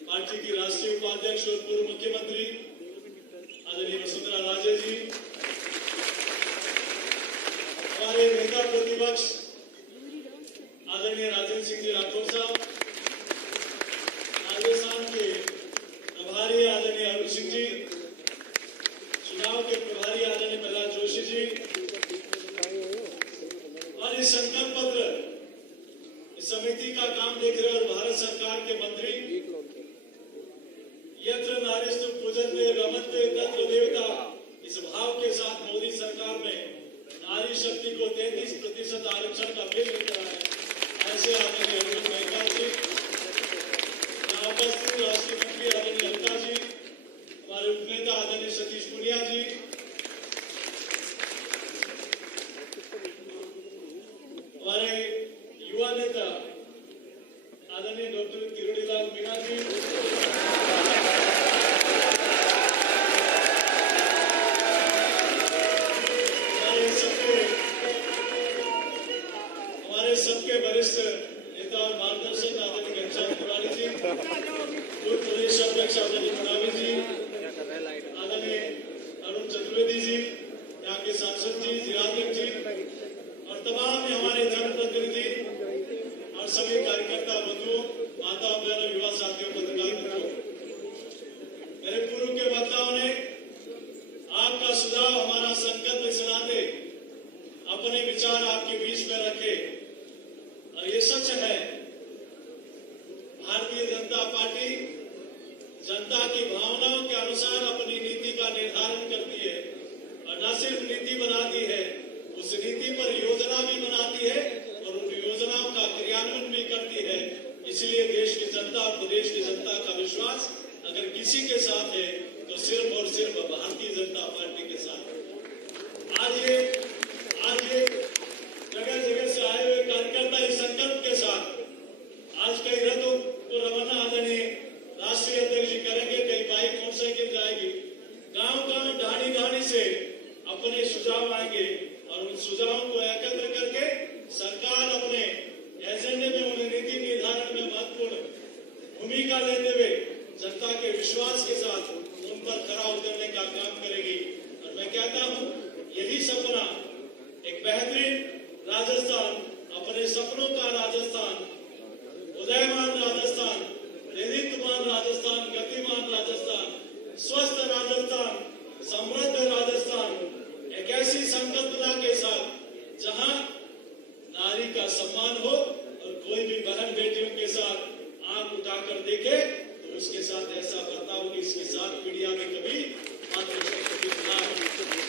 पार्टी की राष्ट्रीय उपाध्यक्ष और पूर्व मुख्यमंत्री आदरणीय वसुंधरा राजे जी, हमारे नेता प्रतिपक्ष आदरणीय राजेंद्र सिंह जी राठौर साहब, राजस्थान के प्रभारी आदरणीय अरुण सिंह जी, चुनाव के प्रभारी आदरणीय प्रहलाद जोशी जी, और इस संकल्प पत्र इस समिति का काम देख रहे और भारत सरकार के मंत्री, यत्र नारीस्तु पूजन्ते रमन्ते तत्र देवता, इस भाव के साथ मोदी सरकार ने सांसद जी, जिलाध्यक्ष जी और तमाम हमारे जनप्रतिनिधि और सभी कार्यकर्ता बंधुओं, माता बहनों, युवा साथियों, पत्रकार मित्रों, मेरे पूर्व के वक्ताओं ने आपका सुझाव, हमारा संकल्प इस नाते अपने विचार आपके बीच में रखे। और ये सच है, भारतीय जनता पार्टी जनता की भावनाओं के अनुसार अपनी नीति का निर्धारण करती है और न सिर्फ नीति बनाती है, उस नीति पर योजना भी बनाती है और उन योजनाओं का क्रियान्वयन भी करती है। इसलिए देश की जनता और प्रदेश की जनता का विश्वास अगर किसी के साथ है तो सिर्फ और सिर्फ भारतीय जनता पार्टी के साथ। आज ये जगह जगह से आए हुए कार्यकर्ता इस संकल्प के साथ आज कई रथों को रवाना आदरणीय राष्ट्रीय अध्यक्ष जी करेंगे, कई बाइक मोटरसाइकिल जाएगी, गांव-गांव, ढाणी-ढाणी से अपने सुझाव आएंगे और उन सुझावों को एकत्र करके सरकार अपने एजेंडे में, उन्हें नीति निर्धारण में महत्वपूर्ण भूमिका लेते हुए जनता के विश्वास के साथ उन पर खरा उतरने का काम करेगी। और मैं कहता हूं, यही सपना एक बेहतरीन राजस्थान, अपने सपनों का राजस्थान, उदयमान राजस्थान, देदीप्यमान राजस्थान, गतिमान राजस्थान, स्वस्थ राजस्थान, समृद्ध राजस्थान, एक ऐसी संकल्पना के साथ जहां नारी का सम्मान हो और कोई भी बहन बेटियों के साथ आंख उठाकर देखे तो उसके साथ ऐसा बर्ताव कि इसके साथ पीढ़ियां में कभी मातृशक्ति के खिलाफ,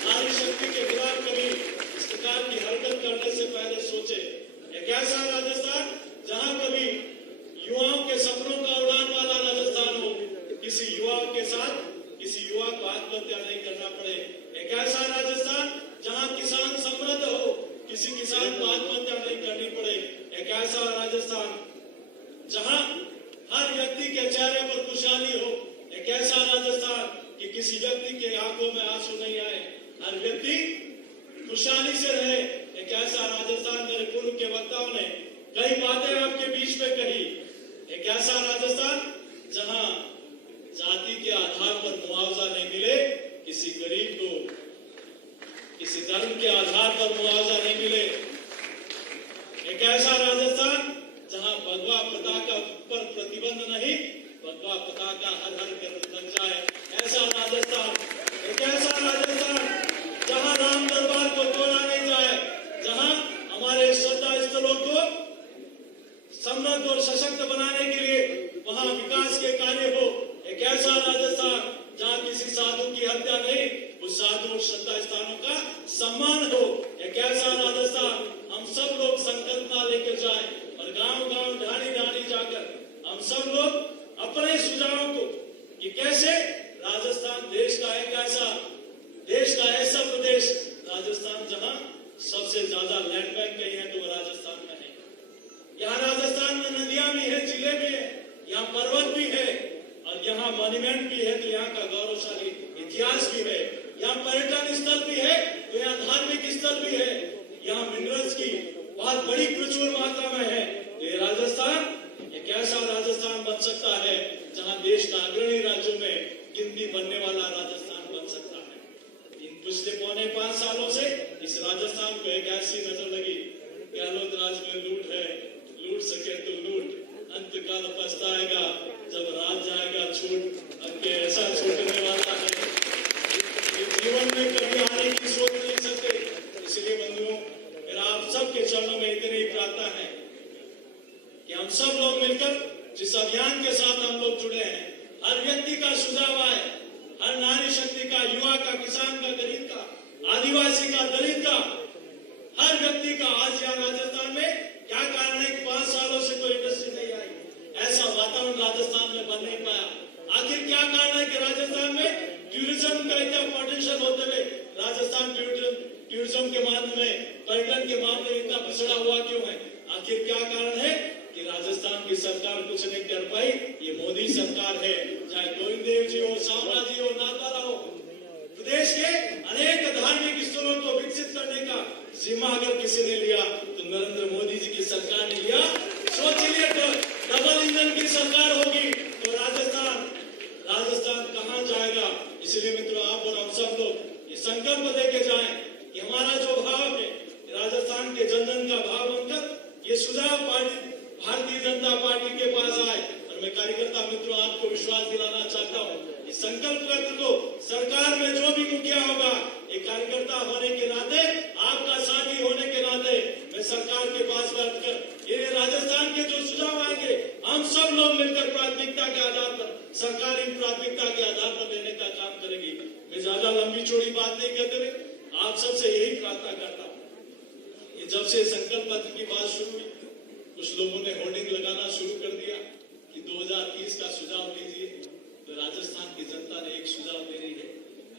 नारी शक्ति के खिलाफ कभी इस प्रकार की हरकत करने से पहले सोचे। एक ऐसा राजस्थान जहां कभी युवाओं के सपनों का उड़ान वाला राजस्थान हो, किसी युवा के साथ किसी युवा को आत्महत्या नहीं करना पड़े। एक ऐसा राजस्थान जहां किसान समृद्ध हो, किसी किसान को आत्महत्या नहीं करनी पड़े। एक ऐसा राजस्थान जहां हर व्यक्ति के चेहरे पर खुशहाली हो। एक ऐसा राजस्थान कि किसी व्यक्ति के आंखों में आंसू नहीं आए, हर व्यक्ति खुशहाली से रहे। एक ऐसा राजस्थान, मेरे पूर्व के वक्ताओं ने कई बातें आपके बीच में कही। एक ऐसा राजस्थान जहां जाति के आधार पर मुआवजा नहीं मिले, किसी गरीब को किसी धर्म के आधार पर मुआवजा नहीं मिले। एक ऐसा राजस्थान जहां भगवा पताका पर प्रतिबंध नहीं, भगवा पताका हर हर कर लग जाए, ऐसा राजस्थान। एक ऐसा राजस्थान जहां राम दरबार को तोड़ा नहीं जाए, जहां हमारे श्रद्धा स्थलों को समृद्ध और सशक्त बनाने के लिए वहां विकास के कार्य हो। एक ऐसा राजस्थान जहां किसी साधु की हत्या नहीं, उस साधु और श्रद्धा स्थानों का सम्मान हो। एक ऐसा राजस्थान हम सब लोग संकल्पना लेकर जाए और गांव-गांव, ढाणी-ढाणी जाकर हम सब लोग अपने सुझावों को कि कैसे राजस्थान देश का ऐसा प्रदेश, राजस्थान जहां सबसे ज्यादा लैंड बैंक कहीं है तो वो राजस्थान में है। यहाँ राजस्थान में नदियां भी है, जिले भी है, यहाँ पर्वत भी है और यहाँ मॉन्यूमेंट भी है, तो यहाँ का गौरवशाली इतिहास भी है। यहाँ पर्यटन स्थल भी है तो यहाँ धार्मिक स्थल भी है। यहाँ मिनरल्स की बहुत बड़ी प्रचुर मात्रा में है। ये राजस्थान एक ऐसा राजस्थान बन सकता है जहाँ देश का अग्रणी राज्यों में गिनती बनने वाला राजस्थान बन सकता है। इन पिछले 4.5 सालों से इस राजस्थान को एक ऐसी नजर लगी, गहलोत राज में लूट है, लूट सके तो लूट, अंतकाल पछताएगा जब राज जाएगा छूट। अब के ऐसा छूटने वाला है, जीवन में कभी आने की सोच नहीं सकते। इसलिए बंधुओं, मेरा आप सबके चरणों में इतनी ही प्रार्थना है कि हम सब लोग मिलकर जिस अभियान के साथ हम लोग जुड़े हैं, हर व्यक्ति का सुझाव आए, हर नारी शक्ति का, युवा का, किसान का, गरीब का, आदिवासी का, दलित का, हर व्यक्ति का। आज यहाँ राजस्थान में क्या कारण है कि 5 सालों से कोई इंडस्ट्री नहीं आई, ऐसा वातावरण राजस्थान में बन नहीं पाया। आखिर क्या कारण है कि राजस्थान में टूरिज्म का इतना पोटेंशियल होते हुए राजस्थान टूरिज्म के मामले में, पर्यटन के मामले में इतना पिछड़ा हुआ क्यों है? आखिर क्या कारण है कि राजस्थान की सरकार कुछ नहीं कर पाई? ये मोदी सरकार है, चाहे गोविंद देव जी हो, सावरा जी हो, नाथाला हो, प्रदेश के अनेक धार्मिक स्थलों को विकसित करने का जिम्मा अगर किसी ने लिया तो नरेंद्र मोदी जी की सरकार ने लिया। सोचिए, डबल इंजन की सरकार होगी तो राजस्थान कहां जाएगा? इसलिए मित्रों, आप और हम सब लोग ये संकल्प लेके जाएं कि हमारा जो भाव है राजस्थान के जन जन का भाव बनकर ये सुझाव भारतीय जनता पार्टी के पास आए। और मैं कार्यकर्ता मित्रों आपको विश्वास दिलाना चाहता हूँ कि संकल्प पत्र को सरकार में जो भी मुखिया होगा, एक कार्यकर्ता होने के नाते, आपका साथी होने के नाते मैं सरकार के पास बैठकर ये राजस्थान के जो सुझाव आएंगे हम सब लोग मिलकर प्राथमिकता के आधार पर सरकार इन प्राथमिकता के आधार पर लेने का काम करेगी। मैं ज्यादा लंबी चौड़ी बात नहीं करते हुए आप सबसे यही प्रार्थना करता हूँ कि जब से संकल्प पत्र की बात शुरू हुई कुछ लोगों ने होर्डिंग लगाना शुरू कर दिया कि 2030 का सुझाव दीजिए, तो राजस्थान की जनता ने एक सुझाव दे रही है,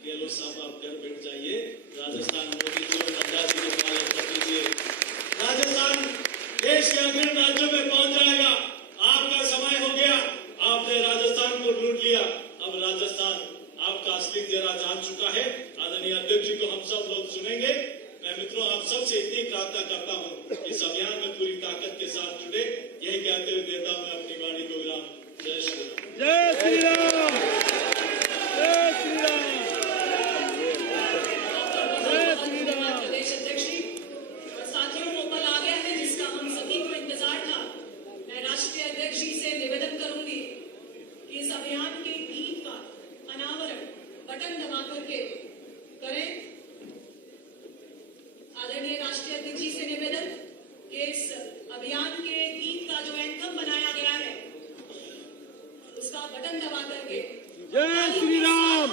गहलोत साहब आप घर बैठ जाइए, राजस्थान मोदी जी और नड्डा जी के पालन कर दीजिए, राजस्थान देश के अग्रणी राज्यों में पहुंच जाएगा। आपका समय हो गया, आपने राजस्थान को लूट लिया, अब राजस्थान आपका असली चेहरा जान चुका है। आदरणीय अध्यक्ष जी को हम सब लोग सुनेंगे। मैं मित्रों आप सबसे इतनी प्रार्थना करता हूँ इस अभियान में पूरी ताकत के साथ जुड़े, यही कहते हुए देता हूँ मैं अपनी वाणी को विराम। जय श्री राम। जय श्री राम। जय श्री राम। धन्यवाद प्रदेश अध्यक्ष जी। और साथियों वो पल आ गया है जिसका हम सभी को इंतजार था। मैं राष्ट्रीय अध्यक्ष जी से निवेदन करूंगी कि इस अभियान के गीत का अनावरण बटन दबा करके करें। आदरणीय राष्ट्रीय अध्यक्ष जी से निवेदन कि इस अभियान के गीत का जो एंथम बनाया गया है उसका बटन दबा करके जय श्री राम।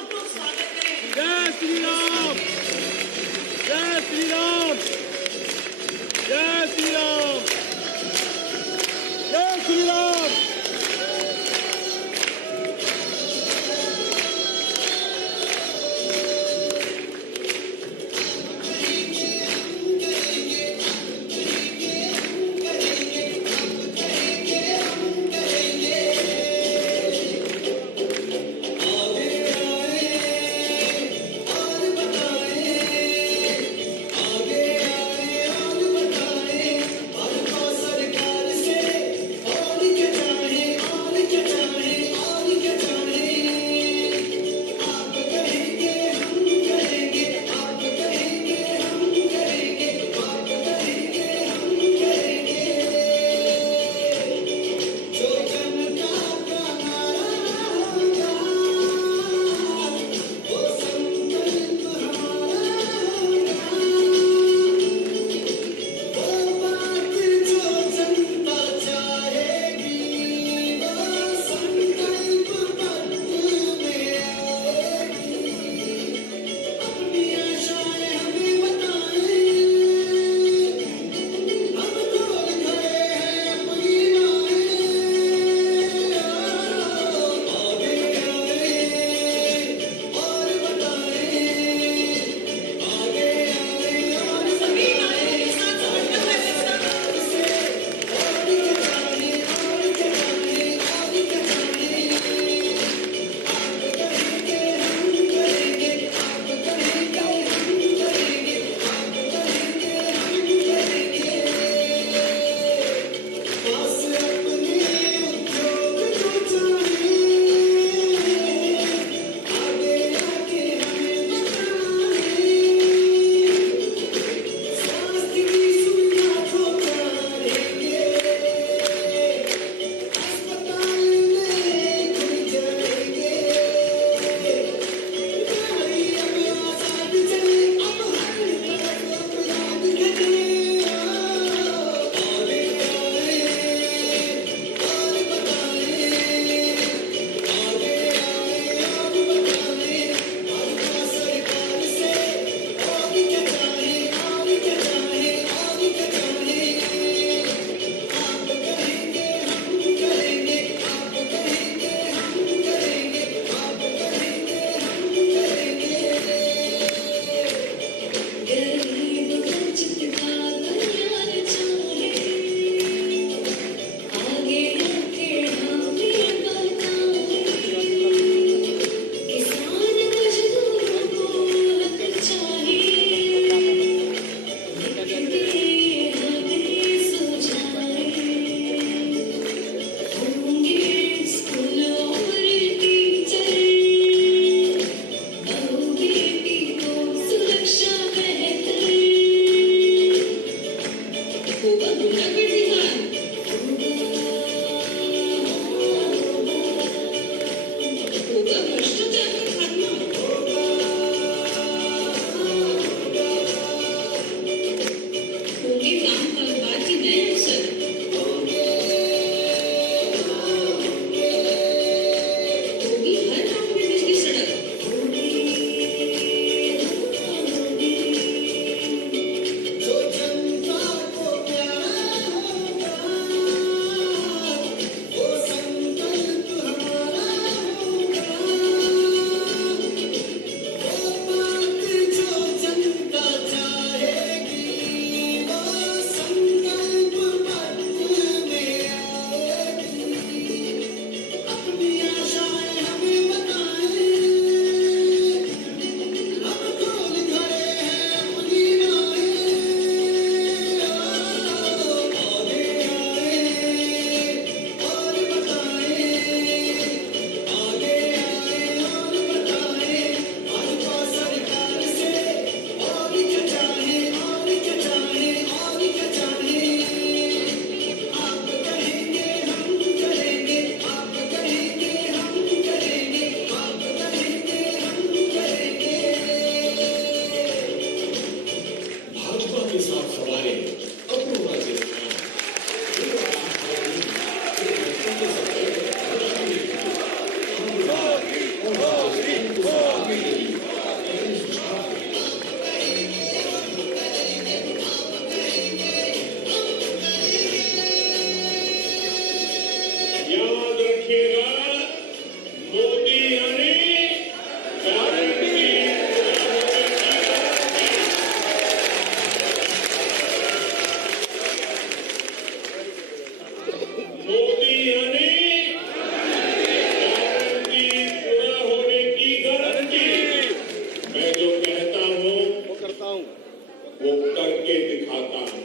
वो करके दिखाता हूं।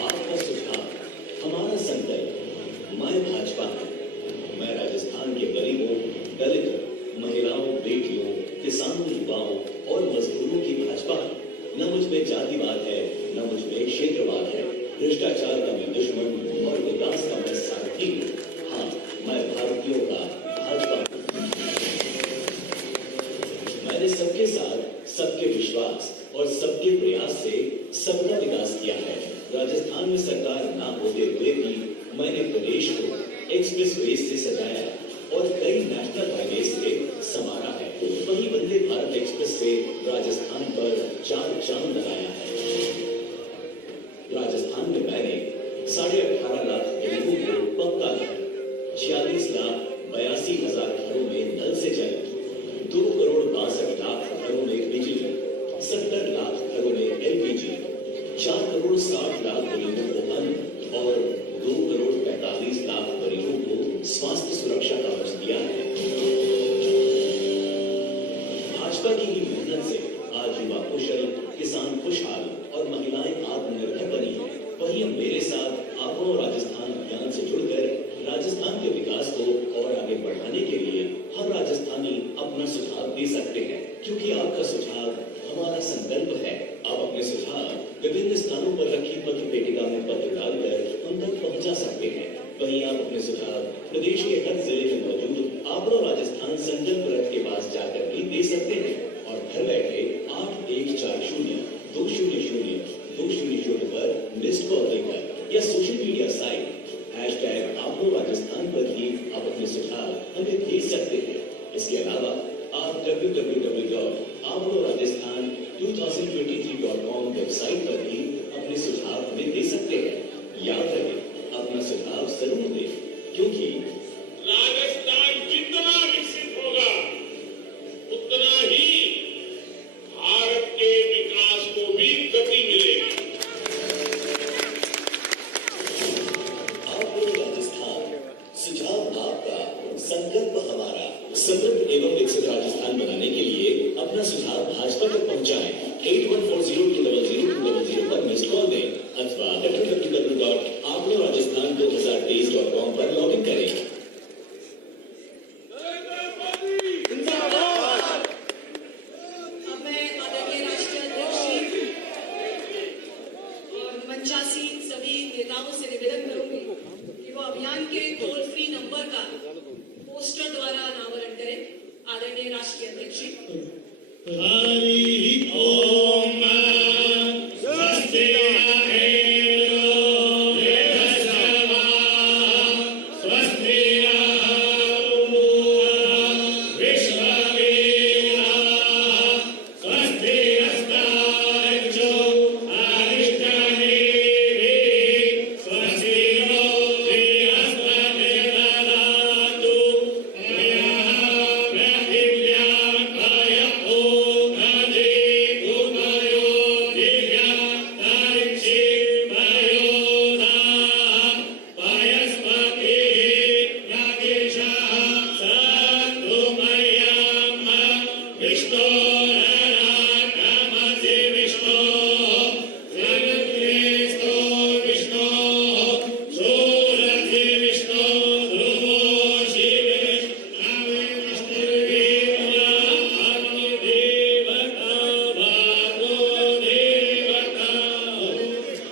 आपका सुझाव, हमारा संकल्प। मैं भाजपा हूं। मैं राजस्थान के गरीबों, दलितों, महिलाओं, बेटियों, किसानों, युवाओं और मजदूरों की भाजपा हूं। न मुझ में जातिवाद है, न मुझ में क्षेत्रवाद है। भ्रष्टाचार का मैं दुश्मन और विकास का मैं सारथी हूं। हाँ, मैं भारतीयों का भाजपा हूं। मैंने सबके साथ, सबके विश्वास और सबके प्रयास से सबका विकास किया है। राजस्थान में सरकार ना होते हुए भी मैंने प्रदेश को एक्सप्रेस वे से सजाया और कई नेशनल हाईवे से संवारा है। वही वंदे भारत एक्सप्रेस से राजस्थान पर 4 चांद लगाया है। राजस्थान में मैंने 18.5 लाख गरीबों को पक्का घर, 46,82,000 घरों में नल से जल, 2 करोड़ 62 लाख घरों में बिजली, 70 लाख घरों में LPG, 4 करोड़ 60 लाख गरीबों को अन्न और 2 करोड़ 45 लाख गरीबों को स्वास्थ्य सुरक्षा कवच दिया है। भाजपा की ही मेहनत से आज युवा कुशल, किसान खुशहाल और महिलाएं आत्मनिर्भर बनी है। वही अब मेरे साथ आपको राजस्थान अभियान से जुड़कर राजस्थान के विकास को और आगे बढ़ाने के लिए हर राजस्थानी अपना सुझाव दे सकते हैं, क्योंकि आपका सुझाव हमारा संकल्प है। आप अपने सुझाव विभिन्न स्थानों पर रखी पत्र पेटिका में पत्र डालकर उन तक पहुंचा सकते हैं। वहीं आप अपने सुझाव प्रदेश के हर जिले में मौजूद आपको राजस्थान संकल्प रथ के पास जाकर भी दे सकते हैं और घर बैठे 8140-200-200 पर मिस्ड कॉल देकर या सोशल मीडिया साइट #आपको राजस्थान पर भी आप अपने सुझाव हमें भेज सकते हैं। इसके अलावा आप www.आपको-राजस्थान2023.com वेबसाइट पर भी अपने सुझाव हमें दे सकते हैं। याद रखें, अपना सुझाव जरूर दें, क्योंकि राजस्थान जितना विकसित होगा उतना ही भारत के विकास को भी गति मिलेगी। आपको राजस्थान, सुझाव आपका, संकल्प हमारा। समृद्ध एवं विकसित राजस्थान बनाने के लिए अपना सुझाव भाजपा तक पहुंचाएं। 8140200200 पर मिस्ड कॉल दें अथवा www.आपको-राजस्थान2023.com पर लॉगिन करें। अब मैं आदरणीय राष्ट्रीय अध्यक्ष जी और मंचासी सभी नेताओं से निवेदन करूंगी कि वो अभियान के टोल फ्री नंबर का पोस्टर द्वारा अनावरण करें। आदरणीय राष्ट्रीय अध्यक्ष जी। हरि ओम स्वस्ति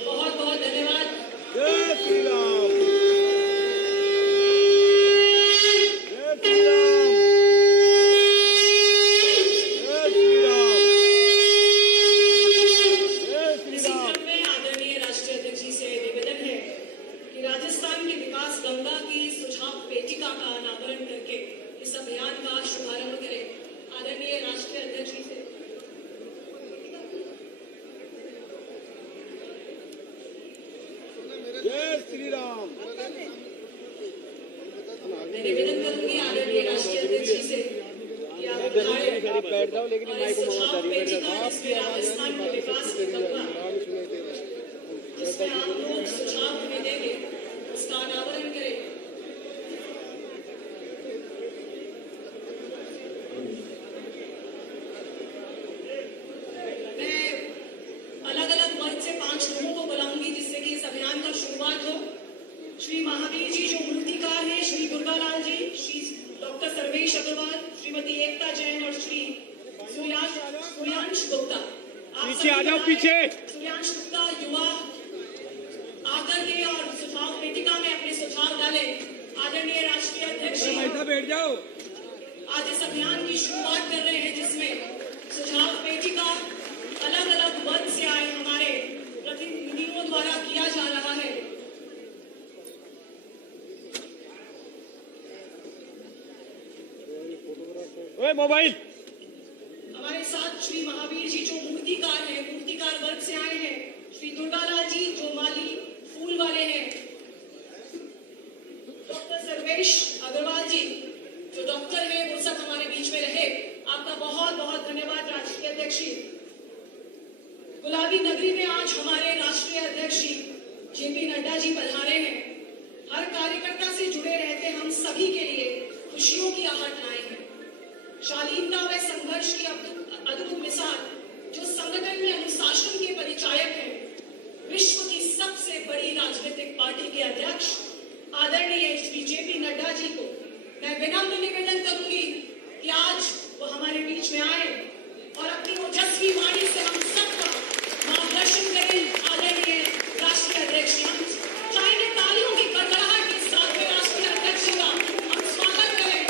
बहुत बहुत धन्यवाद। जय श्री राम। जय श्री राम। जय श्री राम। जय श्री इसी राम। क्रम में आदरणीय राष्ट्रीय अध्यक्ष जी से निवेदन है कि राजस्थान की विकास गंगा की सुझाव पेटिका का अनावरण करके इस अभियान का शुभारंभ करें। आदरणीय राष्ट्रीय अध्यक्ष जी से जय श्री राम। मैं निवेदन करूंगी आदरणीय राष्ट्रीय अध्यक्ष जी से कि आप विधायक बैठ जाओ, लेकिन और माइक इस को सुझाव मार पेटिका जिसमें राजस्थान के विकास की गंगा जिसमें आप लोग सुझाव हमें देंगे उसका अनावरण करें। पीछे आ जाओ, पीछे। सूर्यांश गुप्ता युवा आकर के और सुझाव पेटिका में अपने सुझाव डाले। आदरणीय राष्ट्रीय अध्यक्ष बैठ जाओ। आज इस अभियान की शुरुआत कर रहे हैं जिसमें सुझाव पेटिका अलग अलग वर्ग से आए हमारे प्रतिनिधियों द्वारा किया जा रहा है। ओए मोबाइल। हमारे साथ श्री महावीर जी जो मूर्तिकार हैं, मूर्तिकार वर्ग से आए हैं। श्री दुर्गालाल जी जो माली फूल वाले हैं। डॉक्टर सर्वेश अग्रवाल जी जो डॉक्टर हैं, वो सब हमारे बीच में रहे। आपका बहुत बहुत धन्यवाद राष्ट्रीय अध्यक्ष जी। गुलाबी नगरी में आज हमारे राष्ट्रीय अध्यक्ष जेपी नड्डा जी पधारे हैं। हर कार्यकर्ता से जुड़े रहते हम सभी के लिए खुशियों की आहट लाए हैं। शालीनता व संघर्ष की अद्भुत मिसाल जो संगठन में अनुशासन के परिचायक हैं। विश्व की सबसे बड़ी राजनीतिक पार्टी के अध्यक्ष आदरणीय श्री जेपी नड्डा जी को मैं विनम्र निवेदन करूंगी कि आज वो हमारे बीच में आए और अपनी ओजस्वी वाणी से हम सबका मार्गदर्शन करें। आदरणीय राष्ट्रीय अध्यक्ष जी, हम चाहेंगे तालियों की गड़गड़ाहट के साथ में राष्ट्रीय अध्यक्ष जी का हम स्वागत करें।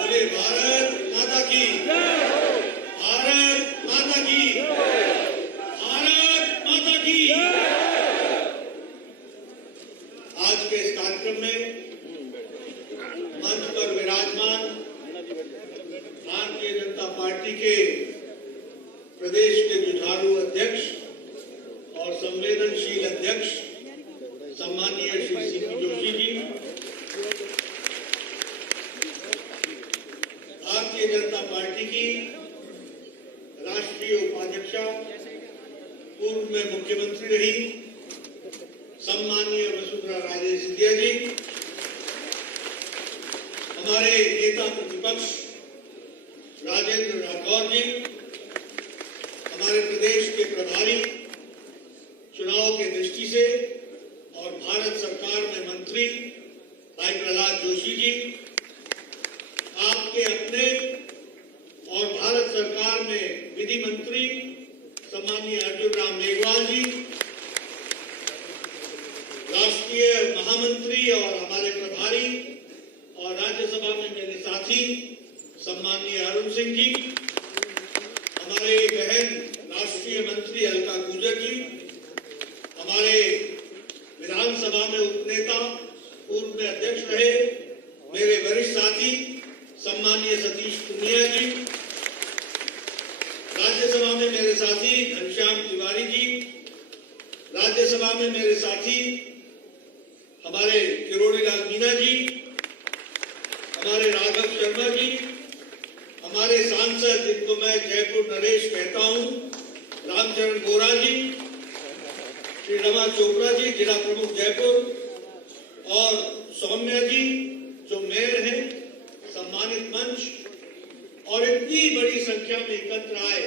बोले भारत माता की, भारत माता की, भारत माता की। आज के इस कार्यक्रम में मंच पर विराजमान भारतीय जनता पार्टी के प्रदेश के जुझारू अध्यक्ष और संवेदनशील अध्यक्ष सम्माननीय श्री सीपी जोशी जी, भारतीय जनता पार्टी की राष्ट्रीय उपाध्यक्षा, पूर्व में मुख्यमंत्री रही सम्माननीय वसुंधरा राजे सिंधिया जी, हमारे नेता प्रतिपक्ष राजेंद्र राठौर जी, हमारे प्रदेश के प्रभारी चुनाव के दृष्टि से और भारत सरकार में मंत्री भाई प्रहलाद जोशी जी, आपके अपने और भारत सरकार में विधि मंत्री सम्माननीय अर्जुन राम मेघवाल जी, राष्ट्रीय महामंत्री और हमारे प्रभारी और राज्यसभा में मेरे साथी सम्माननीय अरुण सिंह जी, हमारे बहन राष्ट्रीय मंत्री अलका गुर्जर जी, हमारे विधानसभा में उपनेता पूर्व में अध्यक्ष रहे मेरे वरिष्ठ साथी सम्माननीय सतीश पूनिया जी, राज्यसभा में मेरे साथी घनश्याम तिवारी जी, राज्यसभा में मेरे साथी हमारे किरोड़ी लाल मीणा जी, हमारे राघव शर्मा जी, हमारे सांसद जिनको मैं जयपुर नरेश कहता हूं, रामचरण बोरा जी, श्री रमा चोपड़ा जी जिला प्रमुख जयपुर और सौम्या जी जो मेयर हैं, सम्मानित मंच और इतनी बड़ी संख्या में एकत्र आए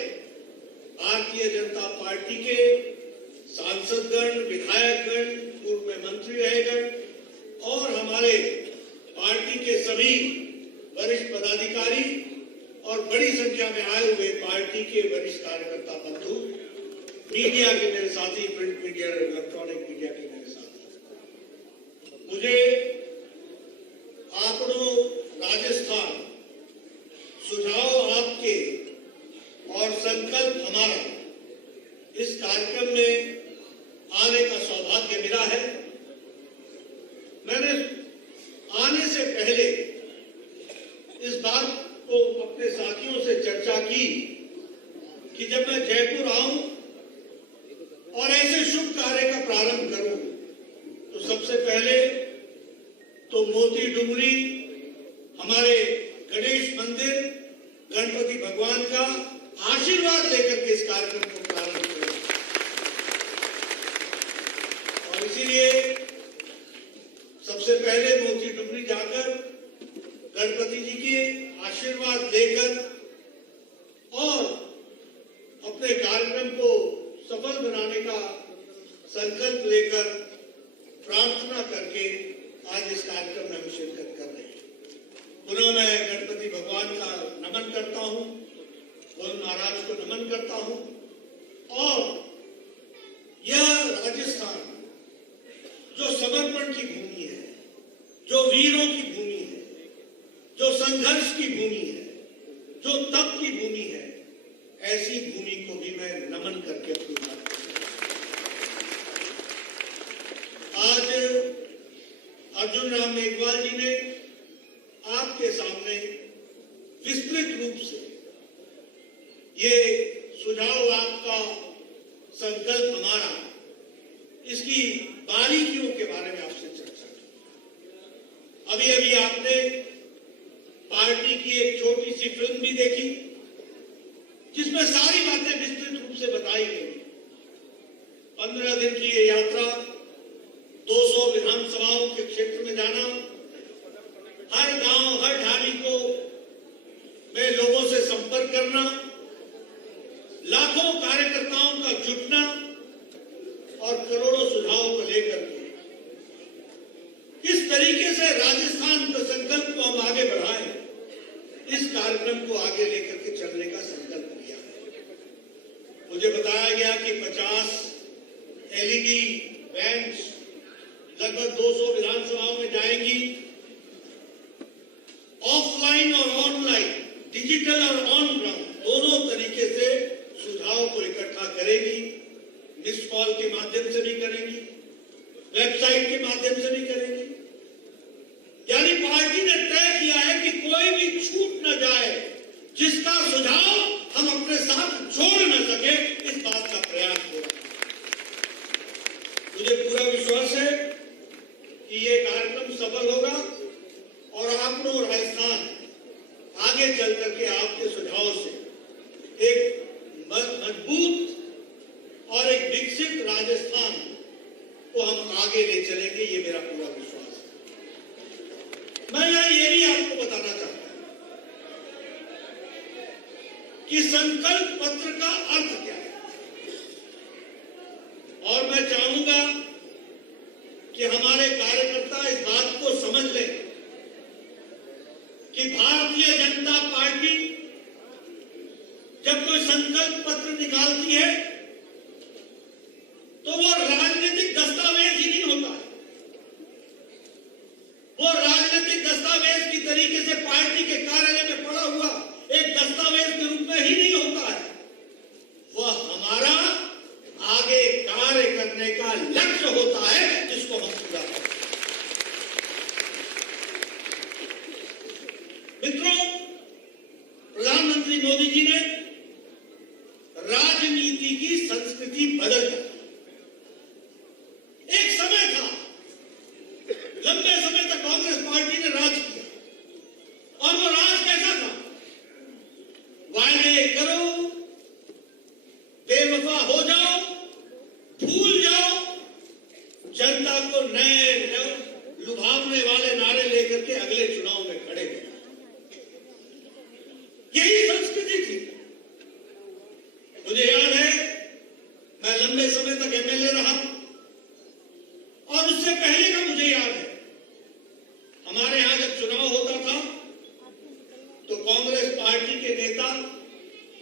भारतीय जनता पार्टी के सांसदगण, विधायकगण, पूर्व में मंत्री रहेगण और हमारे पार्टी के सभी वरिष्ठ पदाधिकारी और बड़ी संख्या में आए हुए पार्टी के वरिष्ठ कार्यकर्ता बंधु, मीडिया के मेरे साथी, प्रिंट मीडिया और इलेक्ट्रॉनिक मीडिया के मेरे साथी, मुझे आपको राजस्थान सुझाव आपके और संकल्प हमारा इस कार्यक्रम में आने का सौभाग्य मिला है। मैंने आने से पहले इस बात को अपने साथियों से चर्चा की कि जब मैं जयपुर आऊं और ऐसे शुभ कार्य का प्रारंभ करूं तो सबसे पहले तो मोती डुंगरी हमारे गणेश मंदिर गणपति भगवान का आशीर्वाद लेकर के इस कार्यक्रम को प्रारंभ करें और इसीलिए सबसे पहले मोती डुंगरी जाकर गणपति जी के आशीर्वाद लेकर और अपने कार्यक्रम को सफल बनाने का संकल्प लेकर प्रार्थना करके आज इस कार्यक्रम में हम शिरकत कर रहे हैं। पुनः मैं गणपति भगवान का नमन करता हूं, भोले महाराज को नमन करता हूं। और यह राजस्थान जो समर्पण की भूमि है, जो वीरों की भूमि है, जो संघर्ष की भूमि है, जो तप की भूमि है, ऐसी भूमि को भी मैं नमन करके अपनी बात करूंगा। आज अर्जुन राम मेघवाल जी ने आपके सामने विस्तृत रूप से ये सुझाव, आपका संकल्प, हमारा, इसकी बारीकियों के बारे में आपसे चर्चा की। अभी अभी आपने पार्टी की एक छोटी सी फिल्म भी देखी, जिसमें सारी बातें विस्तृत रूप से बताई गई। 15 दिन की ये यात्रा, 200 विधानसभाओं के क्षेत्र में जाना, हर गांव, हर ढाली को में लोगों से संपर्क करना, लाखों कार्यकर्ताओं का जुटना और करोड़ों सुझावों को लेकर के किस तरीके से राजस्थान के संकल्प को हम आगे बढ़ाएं, इस कार्यक्रम को आगे लेकर के चलने का संकल्प लिया है। मुझे बताया गया कि 50 LED वैन्स लगभग 200 विधानसभाओं में जाएंगी। ऑफलाइन और ऑनलाइन, डिजिटल और ऑन ग्राउंड, दोनों तरीके से सुझाव को इकट्ठा करेगी। मिस्ड कॉल के माध्यम से भी करेंगी, वेबसाइट के माध्यम से भी करेंगी। यानी पार्टी ने तय किया है कि कोई भी छूट न जाए, जिसका सुझाव हम अपने साथ जोड़ न सके, इस बात का प्रयास हो रहा है। मुझे पूरा विश्वास है कि ये कार्यक्रम सफल होगा और आप लोग राजस्थान आगे चल करके आपके सुझाव से एक मजबूत और एक विकसित राजस्थान को हम आगे ले चलेंगे, ये मेरा पूरा विश्वास है। मैं यहां ये भी आपको बताना चाहता हूं कि संकल्प पत्र का अर्थ क्या है, और मैं चाहूंगा कि हमारे कार्यकर्ता इस बात को समझ लें कि भारतीय जनता पार्टी जब कोई संकल्प पत्र निकालती है तो वो राजनीतिक दस्तावेज ही नहीं होता है। वो राजनीतिक दस्तावेज की तरीके से पार्टी के कार्यालय में पड़ा हुआ एक दस्तावेज के रूप में ही नहीं होता है। वह हमारा आगे कार्य करने का लक्ष्य होता है, जिसको हम पूरा करते हैं। मित्रों, प्रधानमंत्री मोदी जी ने राजनीति की संस्कृति बदल दी। एक समय था, लंबे समय तक कांग्रेस पार्टी ने राज किया, और वो राज कैसा था? वायदे करो, बेवफा हो जाओ, भूल जाओ, जनता को नए लुभावने वाले नारे लेकर के अगले चुनाव में खड़े हो। यही संस्कृति थी। मुझे याद है, मैं लंबे समय तक MLA रहा, और उससे पहले का मुझे याद है, हमारे यहां जब चुनाव होता था तो कांग्रेस पार्टी के नेता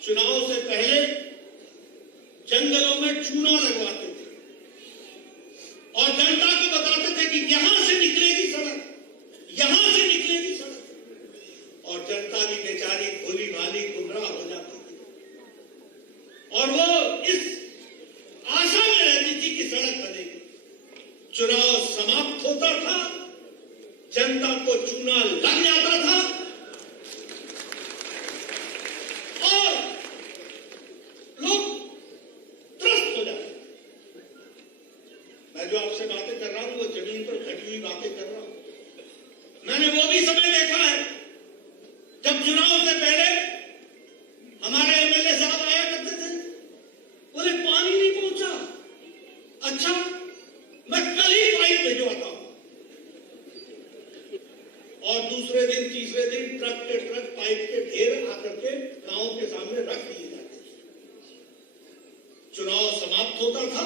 चुनाव से पहले जंगलों में चूना लगवाते थे और जनता को बताते थे कि यहां से निकलेगी सड़क, यहां से निकलेगी सड़क, और जनता भी बेचारी भोली भाली गुमराह हो जाती थी, और वो इस आशा में रहती थी कि सड़क बनेगी। चुनाव समाप्त होता था, जनता को चूना लग जाता था, और लोग त्रस्त हो जाते थे। मैं जो आपसे बातें कर रहा हूं वो जमीन पर घटी हुई बातें कर रहा हूं। मैंने वो भी समय देखा है जब चुनाव से पहले हमारे MLA साहब आया करते थे, बोले पानी नहीं पहुंचा, अच्छा मैं कल ही पाइप भिजवाता हूं, और दूसरे दिन तीसरे दिन ट्रक के ट्रक पाइप के ढेर आकर के गांव के सामने रख दिए जाते थे। चुनाव समाप्त होता था,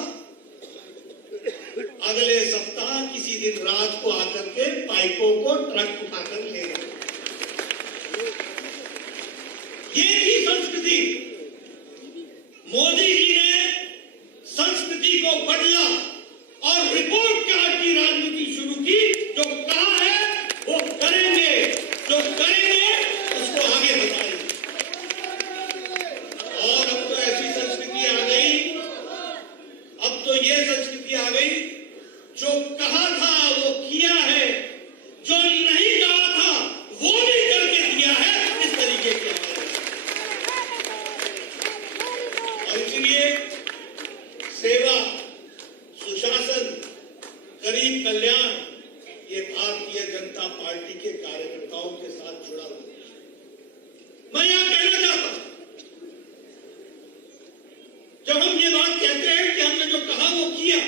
अगले सप्ताह किसी दिन रात को आकर के पाइपों को ट्रक उठाकर ले गए। ये थी संस्कृति। मोदी जी ने संस्कृति को बदला और रिपोर्ट कार्ड की राजनीति शुरू की। जो कहा है वो करेंगे, जो करेंगे उसको आगे बताएंगे। और अब तो ऐसी संस्कृति आ गई, अब तो ये संस्कृति आ गई, जो कहा था वो किया है, जो नहीं कहा था वो भी करके दिया है, इस तरीके के। और इसलिए सेवा, सुशासन, गरीब कल्याण ये भारतीय जनता पार्टी के कार्यकर्ताओं के साथ जुड़ा हुआ है। मैं यहां कहना चाहता हूं, जब हम ये बात कहते हैं कि हमने जो कहा वो किया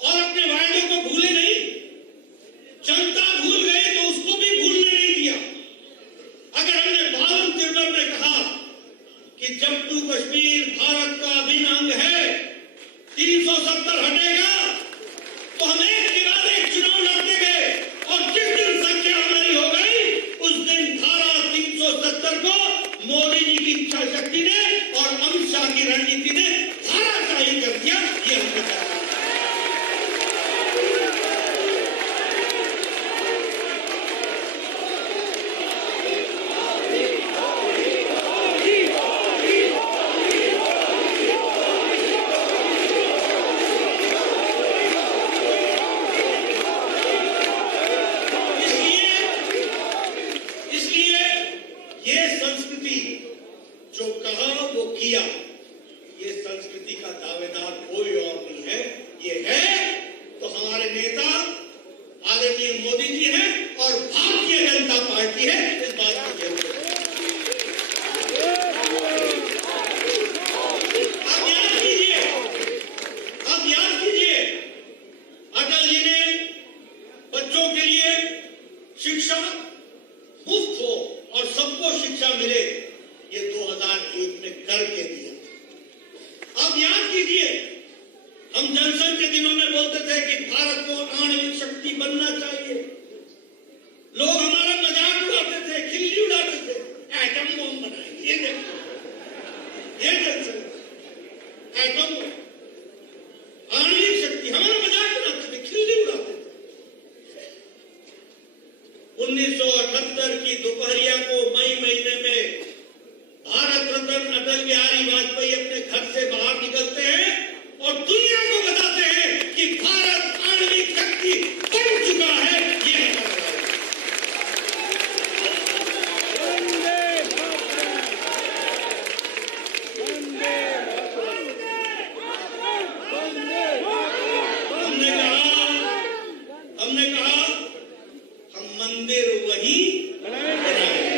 और अपने वायदों को भूले नहीं, जनता भूल गए तो उसको भी भूलने नहीं दिया। अगर हमने 52-53 में कहा कि जम्मू कश्मीर भारत का अभिन्न अंग है, 370 हटेगा, तो हम एक के बाद एक चुनाव लड़ते गए और जिस दिन संख्या हमारी हो गई उस दिन धारा 370 को मोदी जी की इच्छा शक्ति ने और अमित शाह की रणनीति ने धाराशाही कर दिया। ये हमने कहा। जो कहा वो किया, ये संस्कृति का दावेदार कोई और नहीं है। ये है तो हमारे नेता आदरणीय मोदी जी हैं और भारतीय जनता पार्टी है, इस बात की जरूरत है। अब याद कीजिए, अटल जी ने बच्चों के लिए शिक्षा मुफ्त हो और सबको शिक्षा मिले, ये 2001 में करके दिया। अब याद कीजिए, हम जनसंघ के दिनों में बोलते थे कि भारत को आणविक शक्ति बनना चाहिए। लोग हमारा मजाक उड़ाते थे, खिल्ली उड़ाते थे, एटम बम बनाएंगे। ये जनसंघ एटम आणविक शक्ति, हमारा मजाक उड़ाते थे, खिल्ली उड़ाते थे। 1978 की दोपहरिया को मई महीने में भारत रत्न अटल बिहारी वाजपेयी अपने घर से बाहर निकलते हैं और दुनिया को बताते हैं कि भारत आणविक शक्ति बन चुका है। ये हमने कहा हम मंदिर वही बनाएंगे।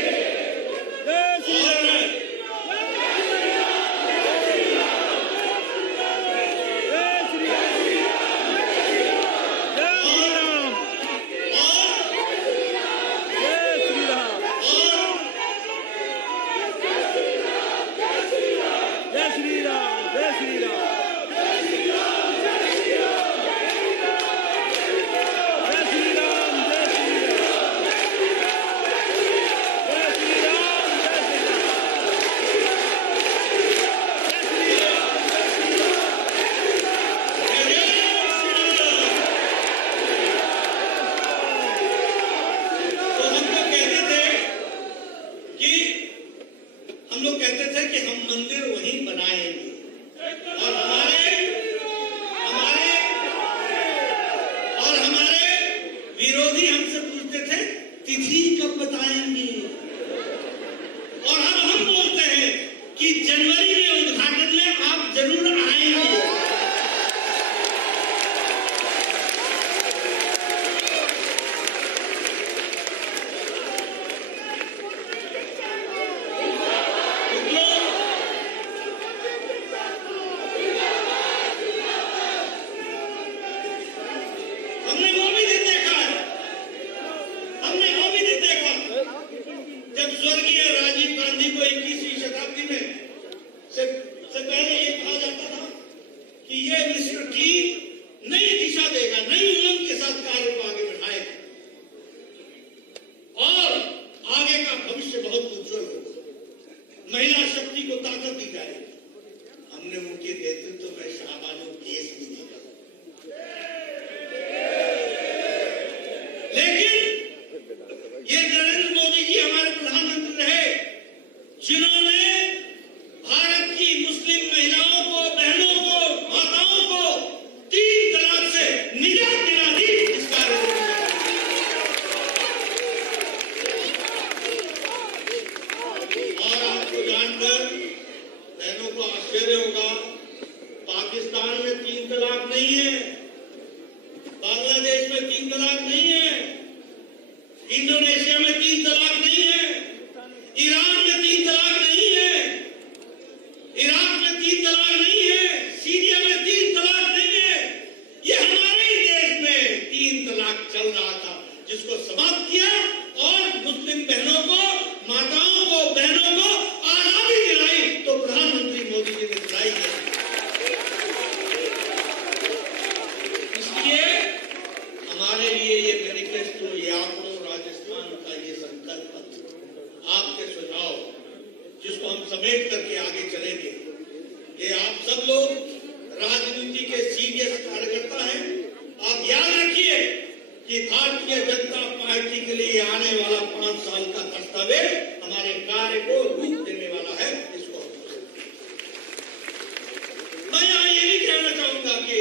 के सीरियस कार्यकर्ता हैं। आप याद रखिए कि भारतीय जनता पार्टी के लिए आने वाला 5 साल का दस्तावेज हमारे कार्य को रूप देने वाला है। इसको मैं यहाँ ये नहीं कहना चाहूंगा कि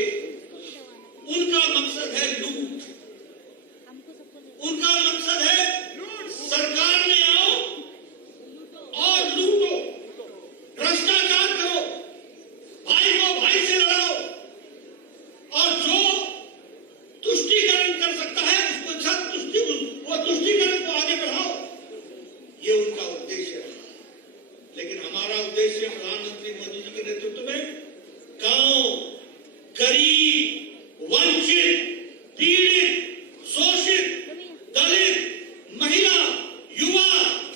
उनका मकसद है लूट, उनका मकसद है सरकार में आओ और लूटो, भ्रष्टाचार करो, भाई को भाई से लड़ाओ और जो तुष्टीकरण कर सकता है उसको वो तुष्टीकरण को आगे बढ़ाओ। ये उनका उद्देश्य है। लेकिन हमारा उद्देश्य प्रधानमंत्री मोदी जी के नेतृत्व में गांव, गरीब, वंचित, पीड़ित, शोषित, दलित, महिला, युवा,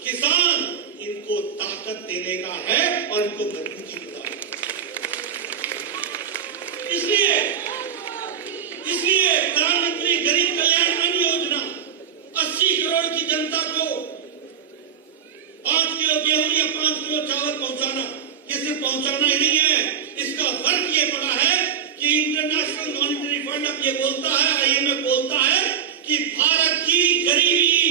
किसान, इनको ताकत देने का है और इनको मजबूती प्रदान। इसलिए प्रधानमंत्री गरीब कल्याण अन्न योजना 80 करोड़ की जनता को 5 किलो गेहूं या 5 किलो चावल पहुंचाना, ये सिर्फ पहुंचाना ही नहीं है, इसका फर्क ये पड़ा है कि इंटरनेशनल मॉनिटरी फंड अब ये बोलता है, IMF बोलता है कि भारत की गरीबी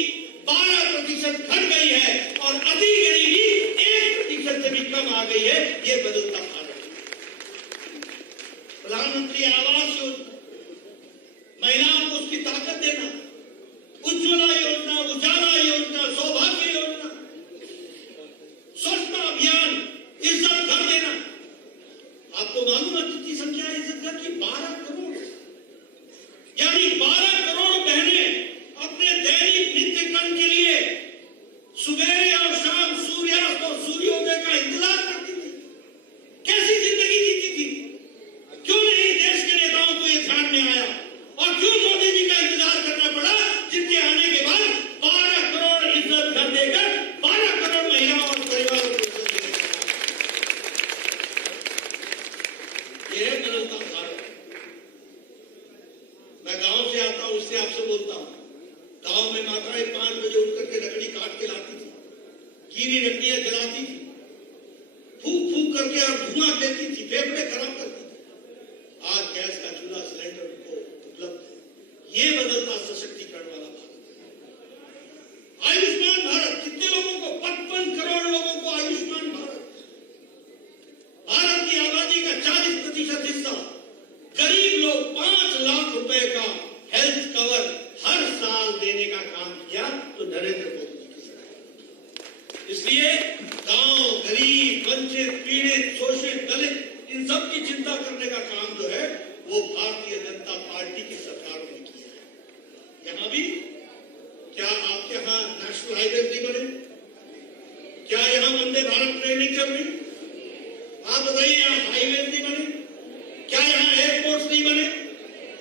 12% घट गई है और अति गरीबी 1% से भी कम आ गई है। ये बदलता भारत। प्रधानमंत्री आवास योजना, महिलाओं को उसकी ताकत देना, उज्ज्वला योजना, उजाला योजना, सौभाग्य योजना, स्वच्छता अभियान, इज्जत घर देना। आपको मालूम है कितनी संख्या है इज्जत घर की? 12 करोड़। यानी 12 करोड़ बहनें अपने दैनिक नित्य कर्म के लिए सुबह और शाम सूर्यास्त और सूर्योदय का इंतजार करती थी। कैसी जिंदगी जीती थी? क्यों नहीं देश के नेताओं को यह ध्यान में आया और क्यों मोदी जी का इंतजार करना पड़ा, जिनके आने के बाद 12 करोड़ इज्जत घर देकर 12 करोड़ महिलाओं और परिवारों को इज्जत देने का। यह बदलता भारत। मैं गांव से आता हूं, इससे आपसे बोलता हूं। गांव में माताएं 5 बजे उठ करके लकड़ी काट के लाती थी, गीली लकड़ियां जलाती थी, फूक फूक करके और धुआं देती थी, फेफड़े खराब करती थी। आज गैस का चूल्हा, सिलेंडर उनको उपलब्ध है। ये बदलता सशक्तिकरण वाला भारत। आयुष्मान भारत, कितने लोगों को? 55 करोड़ लोगों को आयुष्मान भारत। भारत की आबादी का 40% हिस्सा गरीब लोग 5 लाख रुपए का हेल्थ कवर हर साल देने का काम किया तो नरेंद्र मोदी जी की सरकार। इसलिए गांव, गरीब, वंचित, पीड़ित, शोषित, दलित, इन सब की चिंता करने का काम जो है वो भारतीय जनता पार्टी की सरकार ने किया है। यहां भी क्या आपके यहां नेशनल हाईवे नहीं बने? क्या यहां वंदे भारत ट्रेन नहीं चल रही? आप बताइए, यहां हाईवे नहीं बने? क्या यहां एयरपोर्ट नहीं बने?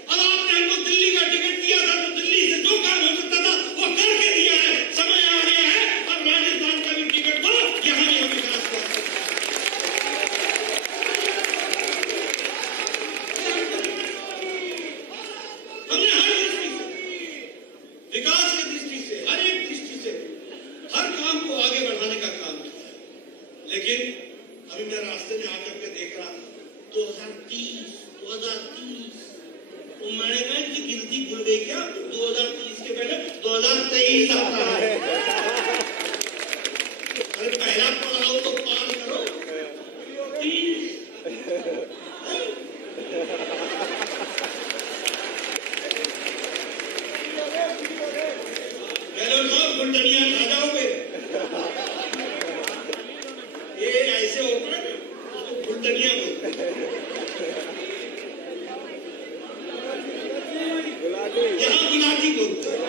अब आपने हमको दिल्ली का टिकट दिया था तो दिल्ली से जो काम हो सकता था वो करके दिया है। समय आ गया है अब राजस्थान का भी टिकट दो, यहां भी हम विकास कर सकते हैं। हमने हर दृष्टि से, विकास की दृष्टि से, हर एक दृष्टि से हर काम को आगे बढ़ाने का काम किया है। लेकिन अभी मैं रास्ते में आकर के देख रहा 2030 तो मैंने कहा कि गिनती भूल गई क्या? 2030 के पहले 2023 आता है। अरे पहला पड़ाव तो पार करो। 30 पहले साहब फुलटनिया खा जाओगे। ये ऐसे होता है उसको फुलटनिया बोलते हैं। यहाँ गुलाटी बोलते हैं।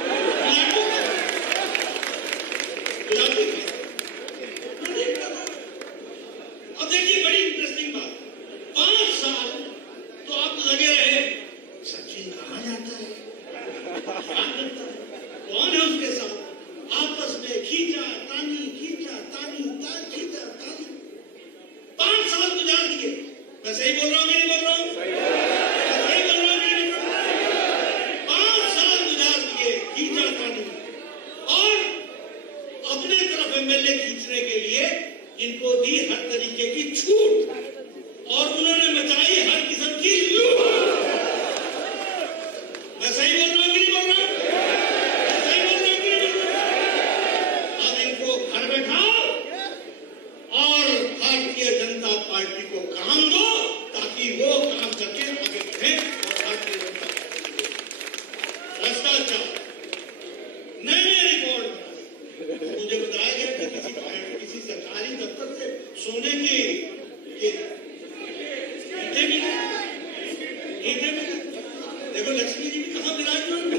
देखो लक्ष्मी जी भी कहाँ विराजमान है।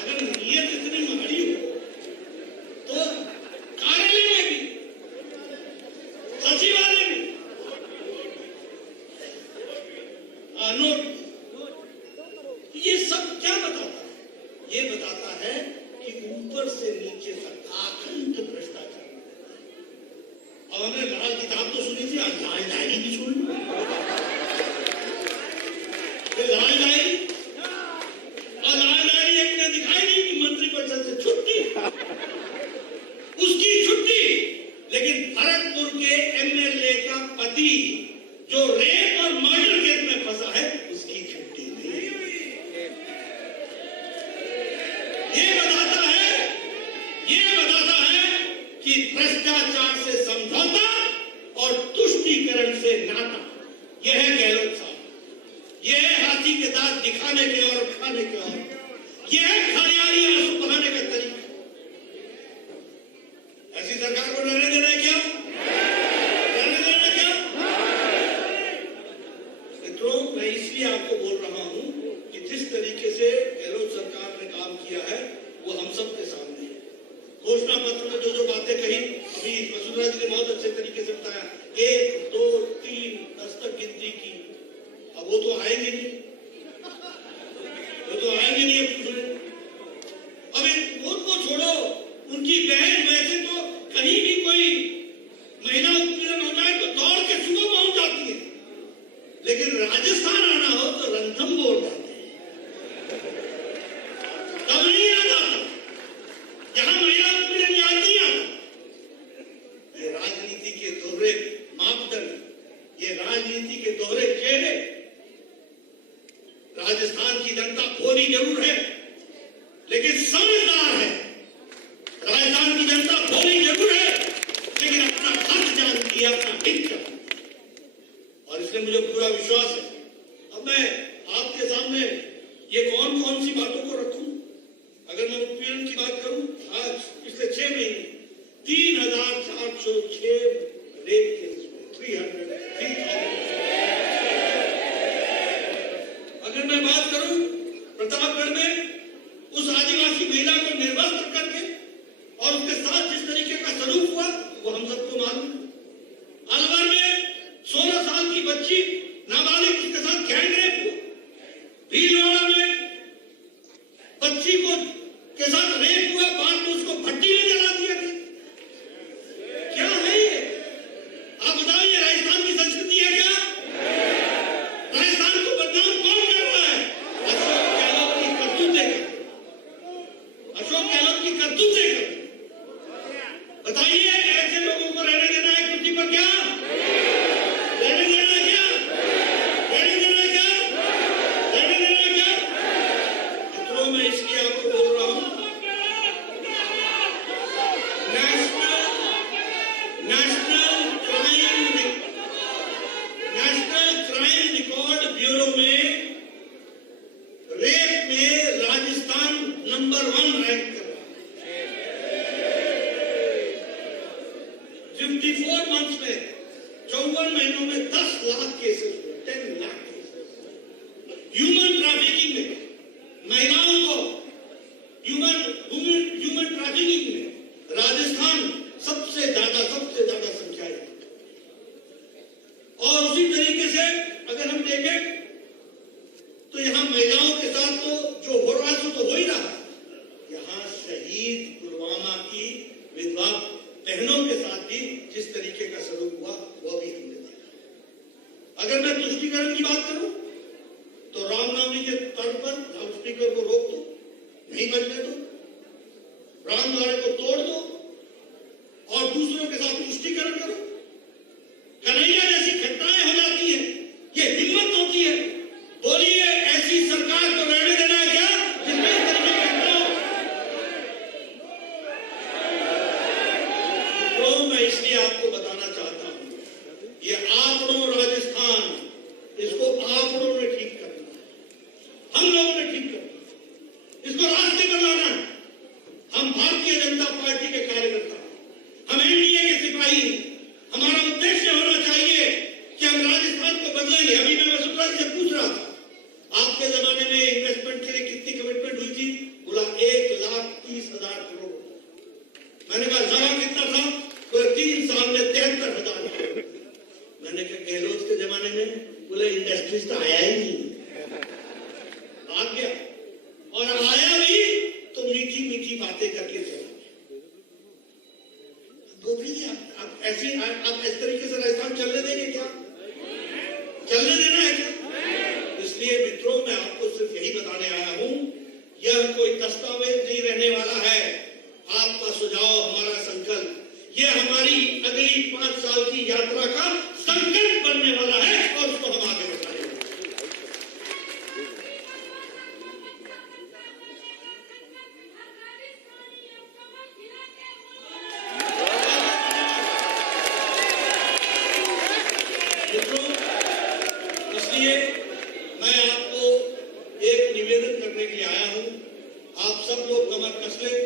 अगर नीयत इतनी माड़ी हो तो कार्यालय में भी, सचिवालय में नोट, ये सब क्या बताता है? ये बताता है कि ऊपर से नीचे तक अखंड भ्रष्टाचार। और हमने लाल किताब तो सुनी थी, आज लाल डायरी भी सुन लो। लाल डायरी, और लाल डायरी एक ने दिखाई नहीं कि मंत्रिपरिषद से छुट्टी, उसकी छुट्टी, लेकिन भरतपुर के एमएलए का पति जो रेप और मर्डर केस में फंसा है, उसकी छुट्टी नहीं। ये बताता है कि भ्रष्टाचार से समझौता और तुष्टीकरण से नाता, यह है गहलोत साहब। यह है हाथी के दांत दिखाने के और खाने के, और यह है खरियाली आंसू बहाने का तरीका। ऐसी सरकार को रहने देना है क्या? रहने देना है क्या? मित्रों, मैं इसलिए आपको बोल रहा हूं कि जिस तरीके से गहलोत सरकार ने काम किया है वो हम सब के सामने है। घोषणा पत्र में जो जो बातें कही, अभी वसुंधरा जी ने बहुत अच्छे तरीके से बताया, 1, 2, 3 10 तक गिनती की। अब वो तो आएंगे नहीं, वो तो आएंगे नहीं। अब उनको छोड़ो, उनकी बहन वैसे तो कहीं भी कोई महिला उत्पीड़न हो जाए तो दौड़ के सुबह पहुंच जाती है, लेकिन राजस्थान आना हो तो रणथंभौर जाते हैं, तब नहीं आ जाता। जहां महिला उत्पीड़न याद नहीं आता। ये राजनीति के दोहरे मापदंड, ये राजनीति के दोहरे चेहरे। राजस्थान की जनता भोली जरूर है, लेकिन समझदार है। राजस्थान की जनता भोली जरूर है, लेकिन अपना हक जानती है, अपना हित जानती है, और इसलिए मुझे पूरा विश्वास है। अब मैं आपके सामने ये कौन कौन सी बातों को रखूं? अगर मैं उत्पीड़न की बात करूं, आज पिछले 6 महीने 3,406 रेप केस, 3,000। अगर मैं बात करूं प्रतापगढ़ में उस आदिवासी महिला को निर्वस्त्र करके और उसके साथ जिस तरीके का सलूक हुआ, वो हम सबको मालूम। अलवर में 16 साल की बच्ची नाबालिग, उसके साथ गैंग रेप हुआ। भीलवाड़ा में बच्ची को के साथ रेप हुआ, बाद में उसको भट्टी में जला दिया गया। क्या है ये? आप बताइए, राजस्थान की संस्कृति है क्या? राजस्थान को बदनाम कौन कर रहा है? अशोक गहलोत की करतूतें कर, अशोक गहलोत की करतूतें कर। बताइए, ऐसे लोगों को रहने देना है कुर्सी पर क्या? रहने देना है क्या? रहने देना है क्या? रहने देना है क्या? मित्रों, मैं इसलिए आपको बोल रहा हूं, नेशनल क्राइम रिकॉर्ड ब्यूरो में रेप में राजस्थान नंबर 1 रैंक कर रहा है। 54 मंथ्स में, 54 महीनों में 10 लाख केसेस हुए, 10 लाख केसेस। ह्यूमन ट्रैफिकिंग में महिलाओं को ह्यूमन ट्रैफिकिंग में राजस्थान सबसे ज्यादा संख्या है। और उसी तरीके से अगर हम देखें तो यहां महिलाओं के साथ तो जो हो रहा है तो हो ही रहा है। यहां शहीद पुलवामा की विधवा बहनों के साथ भी जिस तरीके का सलूक हुआ, वो भी हमने देखा। अगर मैं तुष्टीकरण की बात करूं तो रामनवमी के तर्ज पर लाउडस्पीकर को रोक दो, नहीं बजने दो, रामद्वारे को तोड़ दो और दूसरों के साथ तुष्टीकरण करो। कन्हैया जैसी घटनाएं हो जाती है, ये हिम्मत होती है। बोलिए, ऐसी सरकार को रहने देना है क्या जिसमें इस तरीके की घटना हो? तो मैं इसलिए आपको बताना चाहता हूं, ये आंकड़ों राजस्थान, इसको आंकड़ों में ठीक करना है, हम लोगों ने ठीक करना है, इसको रास्ते पर लाना है। हम भारतीय जनता पार्टी के कार्यकर्ता, हम एनडीए के सिपाही, हमारा उद्देश्य होना चाहिए कि हम आपके जमाने में इन्वेस्टमेंट के लिए कितनी कमिटमेंट हुई थी? बोला 1,30,000 करोड़। मैंने कहा जरा कितना था? बोले 3 साल में 73,000। मैंने कहा गहलोत के जमाने में? बोले इंडस्ट्रीज तो आया ही नहीं। आ गया, और आया भी तो मीठी मीठी बातें करके चला। गोपी जी आप ऐसी आप इस तरीके से राजस्थान चलने देंगे क्या? चलने देना है क्या? इसलिए मित्रों मैं आपको सिर्फ यही बताने आया हूं, यह कोई दस्तावेज नहीं रहने वाला है। आपका सुझाव हमारा संकल्प, यह हमारी अगली 5 साल की यात्रा का संकल्प बनने वाला है और उसको हम आगे बढ़ाएंगे। इसलिए मैं आपको एक निवेदन करने के लिए आया हूं, आप सब लोग कमर कस लें।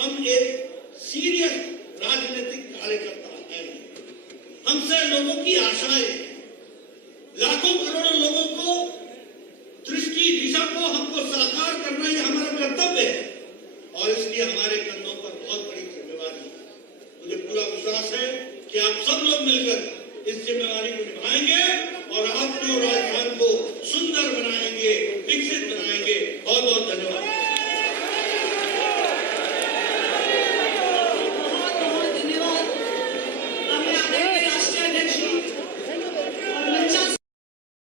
हम एक सीरियस राजनीतिक कार्यकर्ता हैं, हमसे लोगों की आशाएं, लाखों करोड़ों लोगों को दृष्टि दिशा को हमको साकार करना ये हमारा कर्तव्य है, और इसलिए हमारे कंधों पर बहुत बड़ी जिम्मेवारी है। मुझे पूरा विश्वास है कि आप सब लोग मिलकर इस जिम्मेवारी को निभाएंगे और